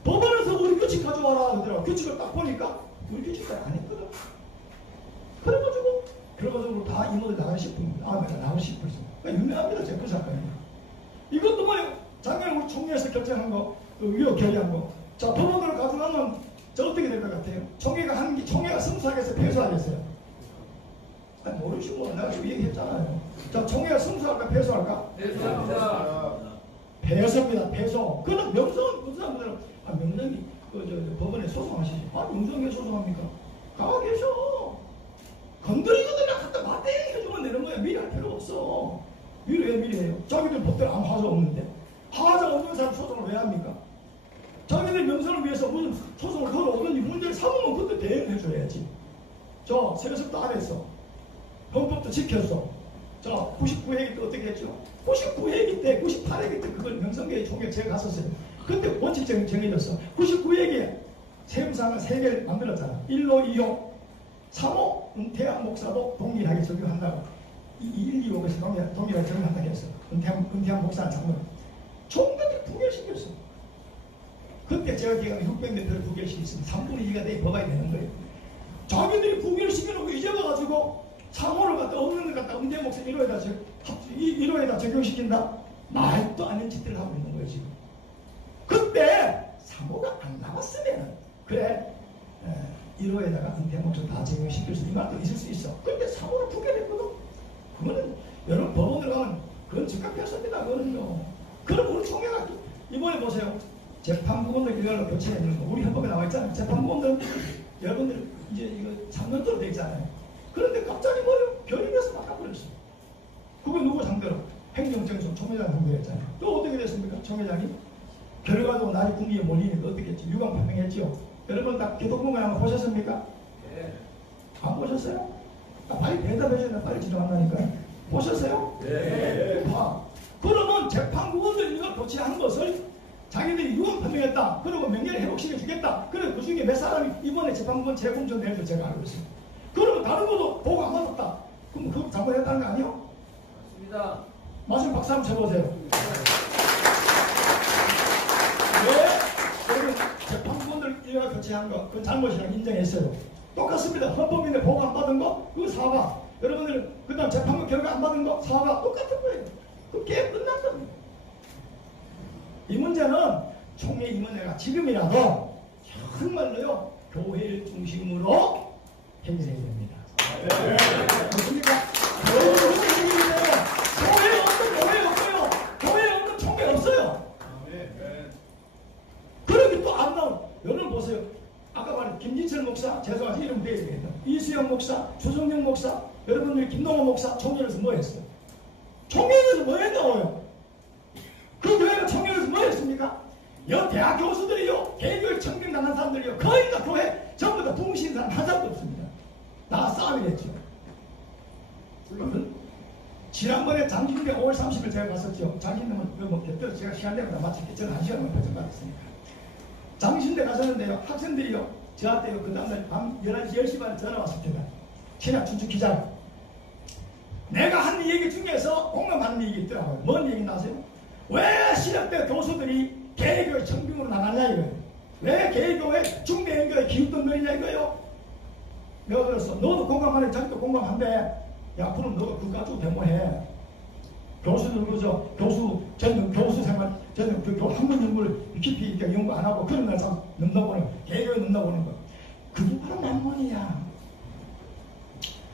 법원에서 우리 규칙 가져와라 하더라고. 규칙을 딱 보니까 우리 규칙을 안 했거든. 그래가지고 다 임원들 나가고 싶습니다. 내가 나가고 싶었어요. 그러니까 유명합니다. 제 그 사건이. 이것도 뭐예요? 작년에 우리 총회에서 결정한 거, 위로 결의한 거. 자, 법원으로 가져가면 저 어떻게 될 것 같아요? 총회가 승소하겠어요? 패소하겠어요? 모르지 뭐. 내가 지금 얘기했잖아요. 자, 총회가 승소할까 패소할까? 패소합니다. 패소입니다. 패소. 그럼 명성은 무슨 사람들은 명성이 법원에 소송하시죠. 명성이 왜 소송합니까? 가만 계셔. 건드리거든요. 갖다 맞대기 해주면 되는 거야. 미리 할 필요 없어. 미리 왜 미리 해요? 자기들 법대로 아무 하자 없는데. 하자 없는 사람 소송을 왜 합니까? 자기들 명성을 위해서 무슨 소송을 걸어오든지 문제를 삼으면 그때 대응해 줘야지. 저 세습도 안 했어. 헌법도 지켰어. 자, 99회기 때 어떻게 했죠? 99회기 때, 98회기 때 그걸 명성계의 총회 제가 갔었어요. 그때 원칙적인 정해졌어. 99회기에 세무상을 3개를 만들었잖아. 1호, 2호, 3호 은퇴한 목사도 동일하게 적용한다고. 1, 2호에서 동일하게 적용한다고 했어. 은퇴한 목사는 장로. 총회들이 부결시켰어. 그때 제가 기억하는 600대표를 부결시켰습니다. 3분의 2가 돼 법안이 되는 거예요. 자기들이 부결시켜놓고 이제 와가지고 3호를 갖다 없는 걸 갖다 은퇴 목사 1호에다 적용시킨다? 말도 안 되는 짓들을 하고 있는 거예요 지금. 그때 3호가 안 나왔으면 그래 1호에다가 은퇴 목사 다 적용시킬 수 있는 말도 있을 수 있어. 근데 3호를 부결했거든. 그거는 여러분 법원으로 가면 그건 즉각 패소입니다. 그거는요. 그럼 우리 총회가 이번에 보세요. 재판부원들 일괄로 교체해주는 거. 우리 헌법에 나와 있잖아요. 재판부원들 여러분들 이제 이거 3년도로 돼 있잖아요. 그런데 갑자기 뭐예요? 결의에서 바꿔버렸어. 그게 누구 상대로? 행정청에서 총회장 상대였잖아요. 또 어떻게 됐습니까? 총회장이 결과도 날이 국리에 몰리니까 어떻게 했지? 유감 판명했죠. 여러분 다 교통공간 한번 보셨습니까? 네. 안 보셨어요? 빨리 대답해줘야 돼. 빨리 지나간다니까요. 보셨어요? 네. 봐. 그러면 재판부원들이 이걸 교체한 것을 자기들이 유감 판명했다. 그리고 명예를 회복시켜주겠다. 그래서 그 중에 몇 사람이 이번에 재판부원 재공천 낼 때 제가 알고 있어요. 그러면 다른 것도 보고 안 맞았다. 그럼 그거 잘못했다는 거 아니에요? 맞습니다. 마지막 박수 한번 쳐보세요. 왜? 여러분 재판부원들 이와 교체한 거 그건 잘못이라고 인정했어요. 똑같습니다. 헌법인데 보고 안 받은 거 그거 사과. 여러분들 그 다음 재판부 결과 안 받은 거 사과. 똑같은 거예요. 그 게임 끝난 겁니다. 이 문제는 총회 임원회가 지금이라도 정말로요 교회를 중심으로 해결해야 됩니다. 맞습니까? 교회 없는 교회 없어요. 교회 없는 총회 없어요. 그러기 또 안 나온. 여러분 보세요. 아까 말한 김진철 목사, 죄송하지 이름 대야 되겠다. 이수영 목사, 조성영 목사, 여러분들 김동호 목사 총회에서 뭐 했어요? 총회에서 뭐 했나요? 그 교회가 총회에서 뭐 했습니까? 대학 교수들이요, 개교육 청빙 당한 사람들이요, 거의 다 교회 전부 다 붕신 사람 한 사람도 없습니다. 다 싸움을 했죠. 지난번에 장신대 5월 30일 제가 갔었죠. 장신대는 뭐 곁들여 제가 시간 내고 다 마쳤겠죠. 저는 1시간만 배정받았으니까. 장신대 가셨는데요, 학생들이요, 저한테요, 그 다음날 밤 11시, 10시 반에 전화 왔습니다. 신학 춘추 기자. 내가 한 얘기 중에서 공감하는 얘기 있더라고요. 뭔 얘기 나세요? 왜 신학대 교수들이 개혁교회 청빙으로 나갔냐 이거예요. 왜 개혁교회 중대인교회 기웃덩거리냐 이거예요. 내가 그랬어. 너도 공감하네. 자기도 공감한대. 야, 그럼 너가 그거 가지고 데모해. 교수들 그저 저는 교수 생활 저는 그 학문 연구를 깊이 있게 연구 안 하고 그런 날 참 넘나보는 개교에 넘나보는 거. 그게 바로 남문이야.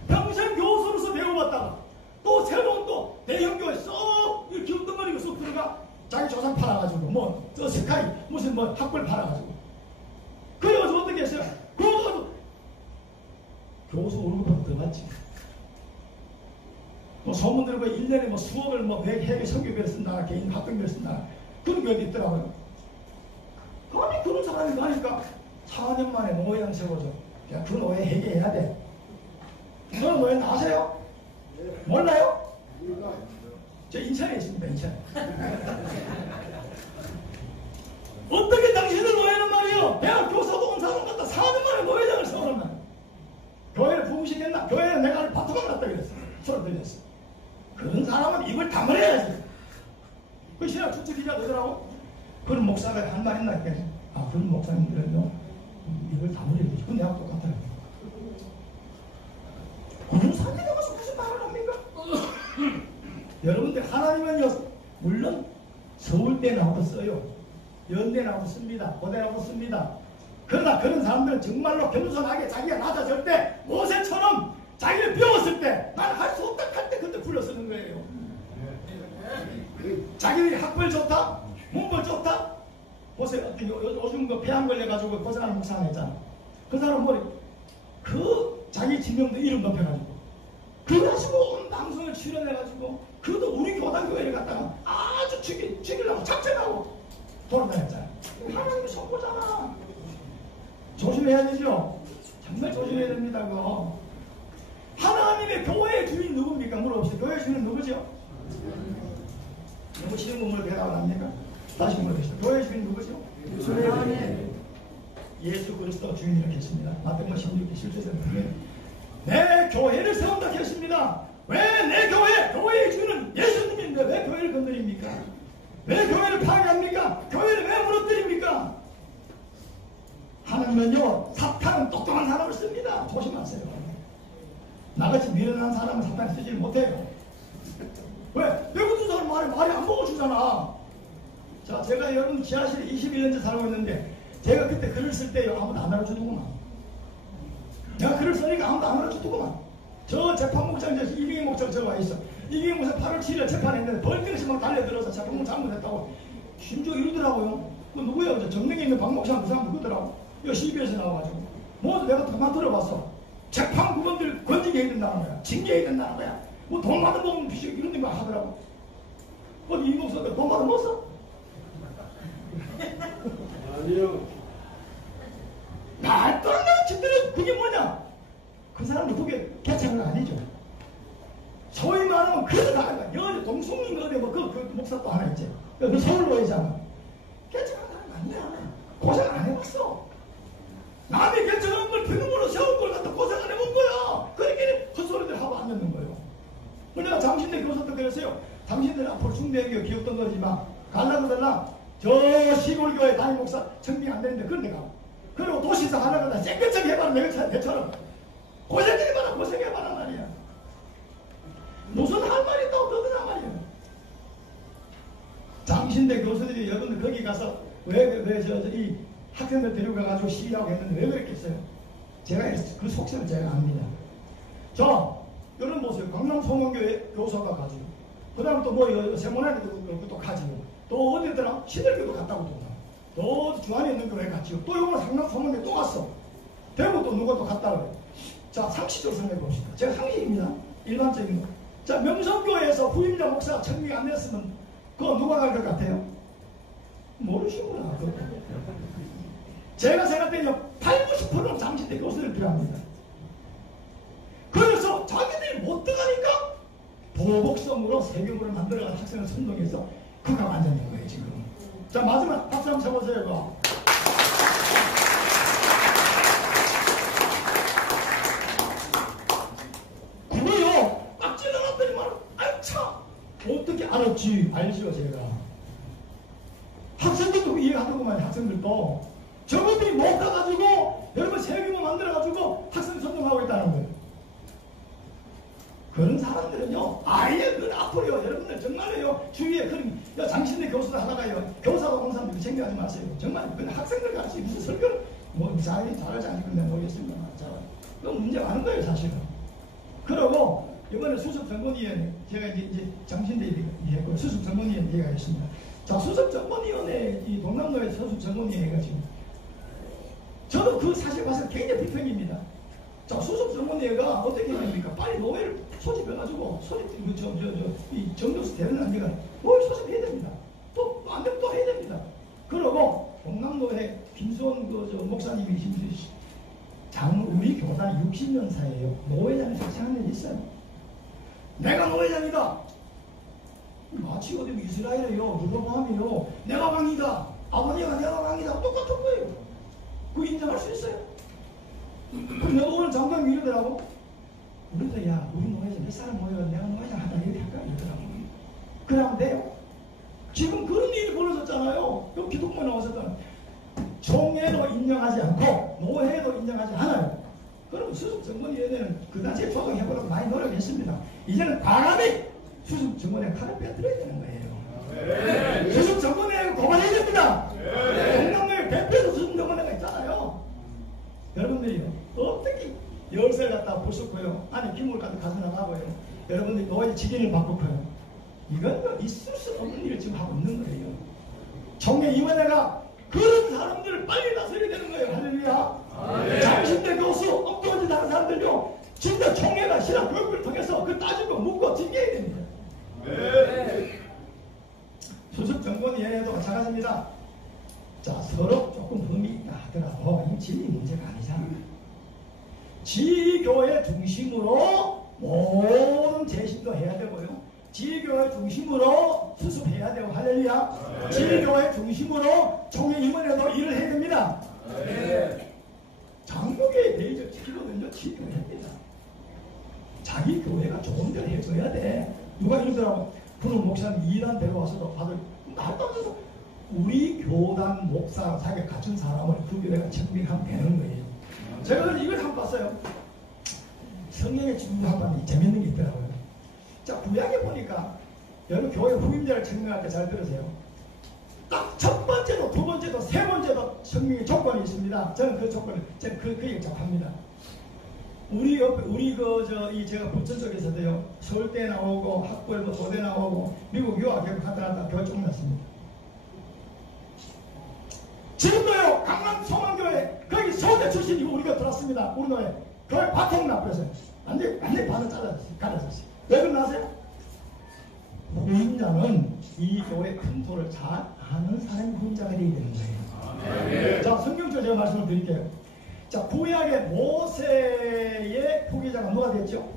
평생 교수로서 배워봤다가 또 새로운 또 대형교회 쏙 이렇게 기웃덩거리고 쏙 들어가 자기 조상 팔아가지고 뭐 저 스카이 무슨 뭐 학벌 팔아가지고 그래가지고 어떻게 했어요? 그래가지고 교수 월급은 더 받지. 뭐 소문 들고 1년에 뭐 수억을 뭐 해외 선교비를 쓴다, 개인 학생비를 쓴다. 그런 교회도 있더라고요. 아니, 그런 사람이 가니까 4년 만에 노예장 세워줘. 야, 그 노예 해결해야 돼. 너는 노예 아세요? 몰라요? 저 인천에 있습니다, 인천. 어떻게 당신들 노예는 말이요? 대학 교사도 온 사람 같다 4년 만에 노예장을 세워놓으면 교회를 부흥시켰나? 교회는 내가 바토막 났다 그랬어. 소리 들렸어. 그런 사람은 입을 다물어야지. 그 신학 주특기자 되더라고. 그런 목사가 한 말 있나 했겠네. 아, 그런 목사님들은요 입을 다물어야지. 그건 내가 똑같아요. 그런 사람이 나가서 무슨 말을 합니까? 여러분들 하나님은요 물론 서울대 나와도 써요. 연대 나와도 씁니다. 고대 나와도 씁니다. 그러나 그런 사람들은 정말로 겸손하게 자기가 낮아질 때 모세처럼 자기를 배웠을 때 나는 할 수 없다 할 때 그때 불러 쓰는 거예요. 자기들이 학벌 좋다, 문벌 좋다. 보세요. 요즘 그 폐암 걸려가지고 고생하는 목사 하나 있잖아. 그 사람 머리 그 자기 지명도 이름 높여가지고 그래가지고 온 방송을 출연해가지고 그도 우리 교단교회를 갖다가 아주 죽이려고 작정하고 돌아다녔잖아. 하나님이 선보잖아. 조심해야 되죠. 정말 조심해야 됩니다. 그거. 하나님의 교회의 주인 누굽니까? 물어봅시다. 교회의 주인은 누구죠? 너무 쉬운 건물 대답 안 합니까? 다시 물어봅시다. 교회의 주인 누구죠? 예수 그리스도 주인이라고 했습니다. 마태복음 16장 17절에 내 교회를 세운다 했습니다. 왜 내 교회의 주인은 예수님인데 왜 교회를 건드립니까? 왜 교회를 파괴합니까? 교회를 왜 무너뜨립니까? 하나님은요 사탄은 똑똑한 사람을 씁니다. 조심하세요. 나같이 미련한 사람은 사탄이 쓰지 못해요. 왜? 외국인 사람 말이 안 먹어주잖아. 자, 제가 여러분 지하실에 21년째 살고 있는데 제가 그때 글을 쓸 때요 아무도 안 알아주더구만. 내가 글을 쓰니까 아무도 안 알아주더구만. 저 재판국장 이경희 목사가 저기 와 있어. 이경희 목사 8월 7일 재판했는데 벌떡이 막 달려들어서 재판국 잘못했다고 심지어 이러더라고요. 그 누구야? 저 정릉에 있는 박 목사 그 사람 누구더라고. 이거 CBS에 나와가지고 뭐 내가 그만 들어봤어. 재판국원들 건지게 해야 된다는 거야. 징계해야 된다는 거야. 뭐 돈 많은 먹으면 비싸 이런 데만 하더라고. 어디 이 목사가 돈 많은 먹었어? 아니요. 말도 안 되는 짓들은 그게 뭐냐? 그 사람은 그게 개척은 아니죠. 소위 말하면 그래도 다른 거야. 여기 동성인 어디 뭐 그 목사 또 하나 있지. 그 서울로 있잖아. 개척한 사람 아니야. 고생 안 해봤어. 남이 개척한 걸 비누물로 세운 걸 갖다 고생 안 해본 거야. 그러니까 헛소리들 하고 안 듣는 거예요. 내가 당신들 교사도 그랬어요. 당신들 앞으로 중대교 기억던 거지만 가려고 달라. 저 시골교회 담임 목사 청빙 안 되는데 그런데 가. 그리고 도시에서 하려고 다 깨끗하게 해봐라. 내처럼 고생해봐라. 고생해봐라 말이야. 무슨 할 말이 또 없더라 말이야. 당신들 교수들이 여러분들 거기 가서 이 학생들 데려가가지고 시위하고 했는데 왜 그랬겠어요? 제가 그 속셈을 제가 압니다. 자, 여러분 보세요. 강남 성원교회 교사가 가지고, 그 다음 또 뭐, 세모나리도 또 가지고, 또 어디더라? 신들교도 갔다고 또 주안에 있는 교회 갔지요. 또 요번에 강남 성원교회 또 갔어. 대구 또 누가 또 갔다 그래. 자, 상식적으로 생각해 봅시다. 제가 상식입니다. 일반적인 거. 자, 명성교회에서 후임자 목사가 청빙이 안 됐으면, 그거 누가 갈 것 같아요? 모르시구나. 제가 생각할 때는 80, 90%는 당신들 교수들 필요합니다. 그래서 자기들이 못 들어가니까 보복성으로 세경을 만들어가는 학생을 선동해서 그가 만드는 거예요 지금. 자, 마지막 박수 한번 쳐보세요. 이거. 그거요 딱 찔러놨더니 말은 아이 참 어떻게 알았지? 알죠 제가. 학생들도 그 이해하더구만 학생들도. 저것들이 못 가가지고 여러분 세규모 만들어가지고 학생 선동하고 있다는 거예요. 그런 사람들은요, 아예 그 앞으로요, 여러분들 정말로요, 주위에 그런 장신대 교수도 하다가요, 교사도 온 사람들 챙겨하지 마세요. 정말 그 학생들 가르치 무슨 설교를 뭐 잘하지 않을지 모르겠습니다. 그건 문제 많은 거예요, 사실은. 그러고 이번에 수습전문위원회 제가 이제 장신대 얘기했고 수습전문위원회 얘기하겠습니다. 자, 수습전문위원회 이 동남로의 수습전문위원회가 지금 저도 그 사실 봐서 굉장히 불평입니다. 자, 수습전문위원회가 어떻게 해야 됩니까? 빨리 노회를 소집해가지고 이 정교수 되는 안내가 뭘 소집해야 됩니다. 또 안 되면 또 해야 됩니다. 그러고 동남로회 김수원 목사님이 우리 교단 60년사예요. 노회장이 설치한 일 있어요. 내가 노회장이다. 마치 어디 이스라엘이요, 루더밤이요, 내가 왕이다. 아버지가 내가 왕이다. 똑같은 거예요. 그거 인정할 수 있어요. 그럼 내가 오늘 장관이 이러더라고. 우리도 야, 우리 노회장 몇 사람 모여 내가 노회장 하다 이렇게 할까 이러더라고. 그러면 돼요. 지금 그런 일이 벌어졌잖아요. 여기 기독교 나왔었잖아요. 총회도 인정하지 않고 노회도 인정하지 않아요. 그럼 수습정권위원회는 그 당시에 조정해보려고 많이 노력했습니다. 이제는 과감히 수습정권에 칼을 빼들어야 되는 거예요. 네. 수습정권에 고발해야 됩니다. 동남로에 대표도 수습정권회가 있잖아요. 여러분들이요, 어떻게 열쇠를 갖다 부수고요, 안에 기물을 갖다 가져나가고요, 여러분들이 노예 직인을 바꾸고요, 이건 있을 수 없는 일을 지금 하고 있는 거예요. 총회위원회가 그런 사람들을 빨리 나서야 되는 거예요. 할렐루야. 장신대 교수, 엉뚱하지 다른 사람들요, 진짜 총회가 신학 교육을 통해서 그 따지고 묻고 징계해야 됩니다. 네. 수습정권위원회도 마찬가지입니다. 자, 서로 조금 흠이 있다 하더라도 이 진리 문제가 아니잖아. 지교회 중심으로 모든 재심도 해야 되고요, 지교회 중심으로 수습해야 되고, 할렐루야. 지교회 중심으로 총회위원회도 일을 해야 됩니다. 장로교의 대의적 지키거든요. 지교회입니다. 자기 교회가 좋은 데를 해줘야 돼. 누가 이러더라고. 그런 목사님 2단 데려와서도 다들 말도 안 돼서 우리 교단 목사 자기가 갖춘 사람을 그 교회가 책임하면 되는 거예요. 제가 이걸 한번 봤어요. 성경에 지금 한번 재밌는 게 있더라고요. 자, 구약에 보니까 여러분 교회 후임자를 책명할 때 잘 들으세요. 딱 첫 번째도 두 번째도 세 번째도 성경의 조건이 있습니다. 저는 그 조건을 그 얘기 접합니다. 제가 부천 쪽에서도요, 서울대 나오고 학부에도 도대 나오고 미국 유학 갔다 교회 쪽 났습니다. 지금도요, 강남 소망교회 거기 서울대 출신이고 우리가 들었습니다. 우리 교회 교회 파통 나쁘어서 완전히 반을 가려졌어요. 왜 그러나세요? 후임자는 이 교회 큰 도를 잘 아는 사람이 후임자가 되어야 되는 거예요. 자, 성경적 제가 말씀을 드릴게요. 자, 구약의 모세의 후계자가 누가 됐죠?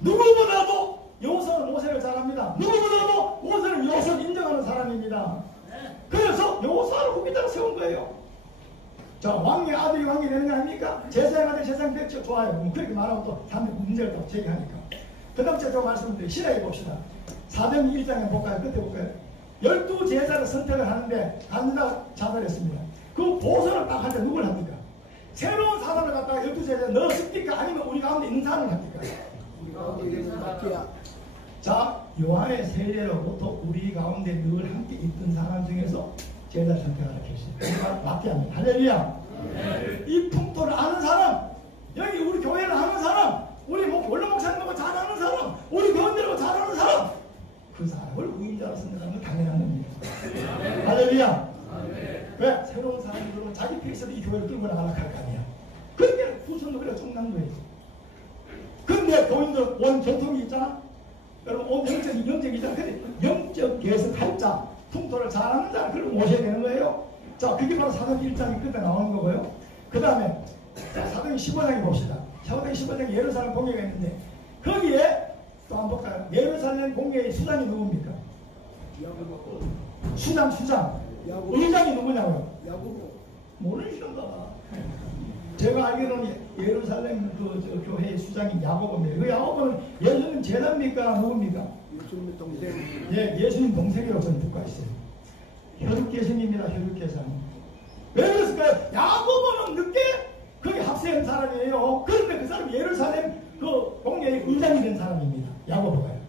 누구보다도 여호수아는 모세를 잘 압니다. 누구보다도 모세는 여호수아를 인정하는 사람입니다. 그래서 여호수아를 후계자로 세운 거예요. 자, 왕의 아들이 왕이 되는 거 아닙니까? 제사장 아들이 제사장 됐죠? 좋아요. 그렇게 말하고 또 사람들이 문제를 또 제기하니까. 그 다음 제가 말씀을 드릴게요. 신학에 봅시다. 사도행 1장에 볼까요? 그때 볼까요? 12제사를 선택을 하는데 간다 자살했습니다. 그 보선을 딱 할 때 누굴 합니까? 새로운 사람을 갖다가 12제사에 넣었습니까? 아니면 우리 가운데 있는 사람을 합니까? 우리 가운데 있는 사람. 자, 요한의 세례로부터 우리 가운데 늘 함께 있던 사람 중에서 제자 선택하라 했어요. 맞게 합니다. 할렐루야. 이 풍토를 아는 사람, 여기 우리 교회를 아는 사람, 우리 원로 목사님하고 잘 아는 사람, 우리 교원들하고 잘 아는 사람, 그 사람을 후임자로 선택하는 건 당연한 겁니다. 할렐루야. 왜? 새로운 사람들은 자기 페이스로 이 교회를 끌고 나가려고 할 거 아니야. 그러니까 후손도 그래 쫑난 거예요. 근데 교인들 원 전통이 있잖아. 여러분, 영적이 있잖아. 근데 영적에서 살짝 풍토를 잘하는 사람, 그걸 모셔야 되는 거예요. 자, 그게 바로 사도행 1장이 끝에 나오는 거고요. 그 다음에 사도행 15장에 봅시다. 사도행 15장에 예루살렘 공회가 있는데 거기에 또 한번 볼까요? 예루살렘 공회의 수장이 누굽니까? 수장. 의장이 누구냐고요? 모르시는가 봐. 제가 알기로는 예루살렘 교회의 수장이 야고보입니다. 그 야고보는 예수님 제자입니까? 누굽니까? 예수님 동생. 예, 예수님 동생이라고 저는 듣고 있어요. 혈육개성입니다. 혈육개성. 왜 그랬을까요? 야고보는 늦게 거기 합세한 사람이에요. 그런데 그 사람이 예루살렘 그 공회의 의장이 된 사람입니다. 야고보가요.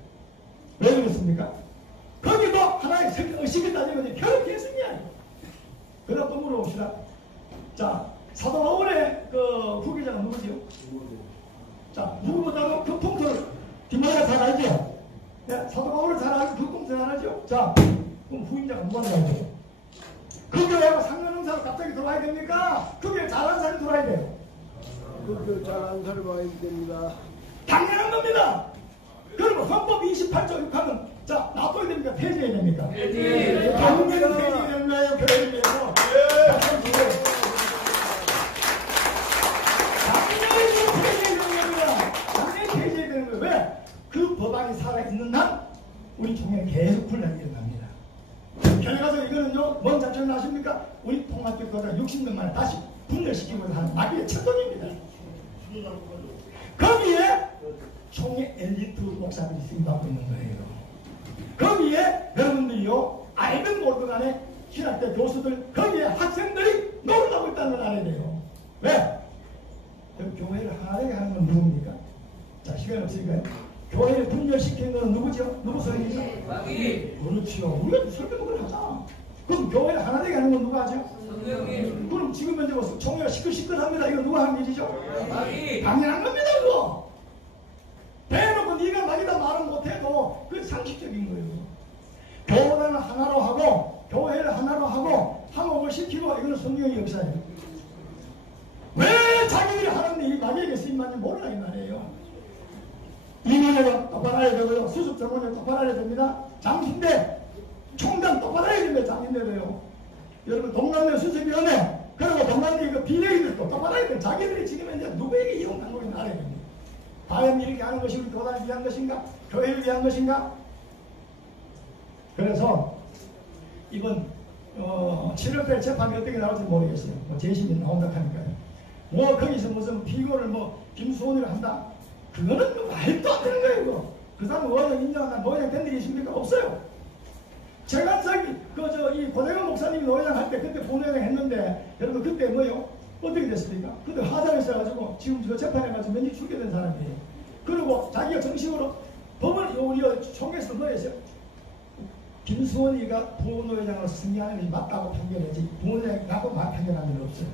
왜 그렇습니까? 거기도 하나의 의식이 따지면 혈육개성이야. 그다음 또 물어봅시다. 자, 사도 바울의 그 후계자가 누구지요? 자, 누구보다도 그 풍토를 디모데가 잘 알죠? 네, 사도 바울을 잘 알고 그 풍토를 잘 알죠? 자, 그럼 후임자가 누가 나오죠? 그 교회가 상면흥사로 갑자기 들어와야 됩니까? 그 교회 잘하는 사람이 들어와야 돼요. 그 교회 잘하는 사람이 와야 됩니다. 당연한 겁니다. 그러면 헌법 28조 6항은 자, 놔둬야 됩니까? 폐지해야 됩니까? 당연히 폐지해야 된다요. 교회를 위해서. 폐지해야 되는 거예요. 왜? 그 법안이 살아있는 한 우리 총회는 계속 분란이 일어납니다. 교회 가서 이거는요, 뭔 작전을 아십니까? 우리 통합교 교회가 60명만을 다시 분열시키고 하는 마귀의 책동입니다. 거기에 총회 엘리트 목사들이 쓰임받고 있는 거예요. 거기에 여러분들이요, 알든 모르든 간에 신학대 교수들, 거기에 학생들이 놀라고 있다는 걸 알아야 돼요. 왜? 교회를 하나되게 하는 건 누굽니까? 자, 시간 없으니까요. 교회를 분열시키는 건 누구죠? 누구 소리죠? 그렇죠. 우리가 설교를 하자. 그럼 교회를 하나되게 하는 건 누가 하죠? 성령님. 그럼 지금 현재 총회가 시끌시끌합니다. 이거 누가 하는 일이죠? 당연한 겁니다, 그거. 대놓고 네가 자기다 말은 못해도 그게 상식적인 거예요. 교회를 하나로 하고 교회를 하나로 하고 항목을 시키고 이거는 성경의 역사예요. 왜 자기들이 하는 일이 나에게 쓰임받는지 몰라 이 말이에요. 임원회가 똑바로 해야 되고요. 수습 전문회 똑바로 해야 됩니다. 장신대 총장 똑바로 해야 됩니다. 장신대로요. 여러분 동남대 수습위원회 그리고 동남대 그 비례인들도 똑바로 해야 돼요. 자기들이 지금 현재 누구에게 이용한 거에 알아야 됩니다. 과연 이렇게 하는 것이 우리 교단을 위한 것인가? 교회를 위한 것인가? 그래서 이번 7월달 재판이 어떻게 나올지 모르겠어요. 뭐 재심이 나온다 하니까요. 뭐 거기서 무슨 피고를 뭐 김수원을 한다? 그거는 뭐 말도 안 되는 거예요. 이거. 그 사람 의원 인정한다. 노회장 된 일이 있습니까? 없어요. 최강석이 이 고대건 목사님이 노회장 할 때 그때 본회장 했는데 여러분 그때 뭐요? 어떻게 됐습니까? 그때 하자를 써가지고 지금 저 재판해가지고 면직 출교된 사람이에요. 그리고 자기가 정식으로 법을 우리 총회에서 뭐 했어요? 김수원이가 부노회장으로 승리하는 것이 맞다고 판결했지 부노회장하고 판결한 일은 없어요.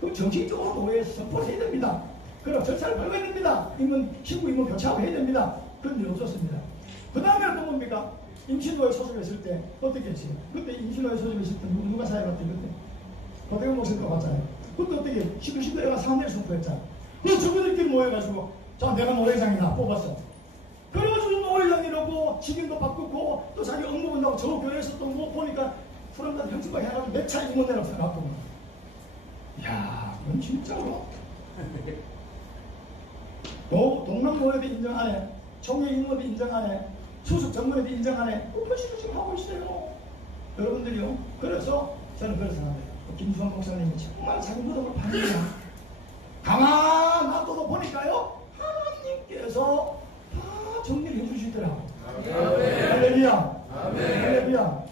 그럼 정식적으로 노회에서 선포를 해야 됩니다. 그럼 절차를 밟아야 됩니다. 신부 임원 교체하고 해야 됩니다. 그런 일 없었습니다. 그 다음에 또 뭡니까? 임신노예 소집했을 때 어떻게 했어요? 그때 임신노예 소집했을 때 누가 사회봤대 그때? 고대건 목사님과 봤잖아요. 그때 어떻게 시끌시끌해가 사람들 선포했잖아. 그래서 저분들끼리 모여가지고 자 내가 노회장이다 뽑았어. 그래가지고 노회장이라고 직임도 바꾸고 또 자기 업무 본다고 저 교회에서 또 뭐 보니까 사람들 형식화 해가지고 몇 차 임원내라고 생각하고 이야 그건 진짜로 동남노회도 인정하네 총회 임원도 인정하네 수습 전문회도 인정하네 표시를 지금 하고 있어요. 여러분들이요. 그래서 저는 그래서 생각해요. 김수환 목사님이 정말 자기 무덤을 파는구나. 가만 놔둬도 보니까요 하나님께서 다 정리를 해주시더라고. 할렐루야. 할렐루야.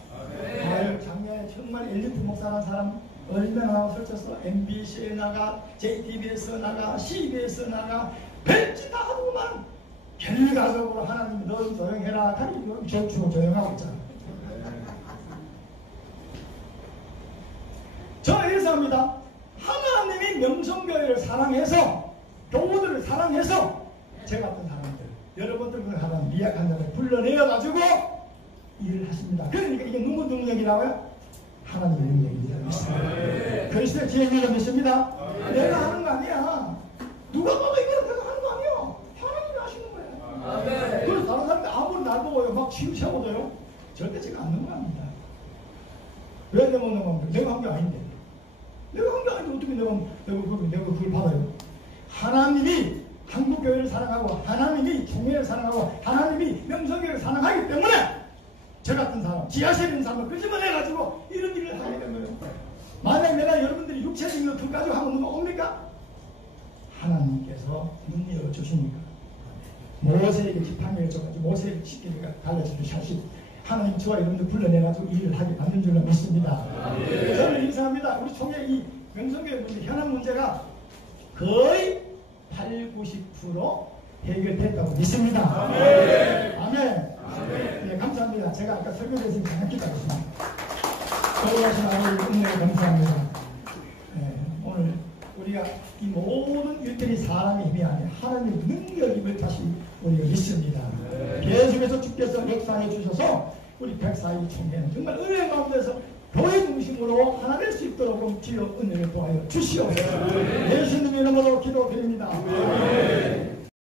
작년에 정말 엘리트 목사라는 사람 얼마나 나와 설쳤어. MBC에 나가, JTBC에 나가, CBS에 나가, 벤치 다 하더구만. 결과적으로 하나님이 너 조용해라. 하나님이 조용하고 있잖아. 저는 이렇게 합니다. 하나님이 명성교회를 사랑해서 교우들을 사랑해서 제 같은 사람들 여러분들 하나님 미약한 자를 불러내어가지고 일을 하십니다. 그러니까 이게 누구 능력이라고요? 하나님의 능력입니다. 그리스도의 지혜를 믿습니다. 내가 하는 거 아니야. 누가 봐도 이거는 내가 하는 거 아니야. 하나님이 하시는 거예요. 그래서 다른 사람들 아무리 날 보고요 막 치우쳐보도요 절대 제가 안 넘어갑니다. 왜 넘어갑니까? 내가 한 게 아닌데. 내가 한 게 아닌데 어떻게 내가 그걸 받아요? 하나님이 한국교회를 사랑하고 하나님이 총회를 사랑하고 하나님이 명성교회를 사랑하기 때문에 저 같은 사람, 지하실에 있는 사람을 끄집어내가지고 이런 일을 하게 된 거예요. 만약 내가 여러분들이 육체적인 것을 가지고 하면 누가 옵니까? 하나님께서 문 열어주시니까 모세에게 지팡이를 줘가지고 모세에게 쉽게 달라주듯이 하시고 하나님 저와 여러분들 불러내가지고 일을 하게 만든 줄로 믿습니다. 저는 인사합니다. 우리 총회 이 명성교회 문제, 현안 문제가 거의 80~90% 해결됐다고 믿습니다. 아멘. 네, 감사합니다. 제가 아까 설교에서 잠깐 기다렸습니다. 거룩하신 아버지 은혜에 감사합니다. 네, 오늘 우리가 이 모든 일들이 사람의 힘이 아니라 하나님의 능력임을 다시 우리가 믿습니다. 계속해서 주께서 역사해 주셔서 우리 104일 총회는 정말 은혜 가운데서 교회 중심으로 하나 될 수 있도록 주여 은혜를 도하여 주시옵소서. 예수님 이름으로 기도드립니다.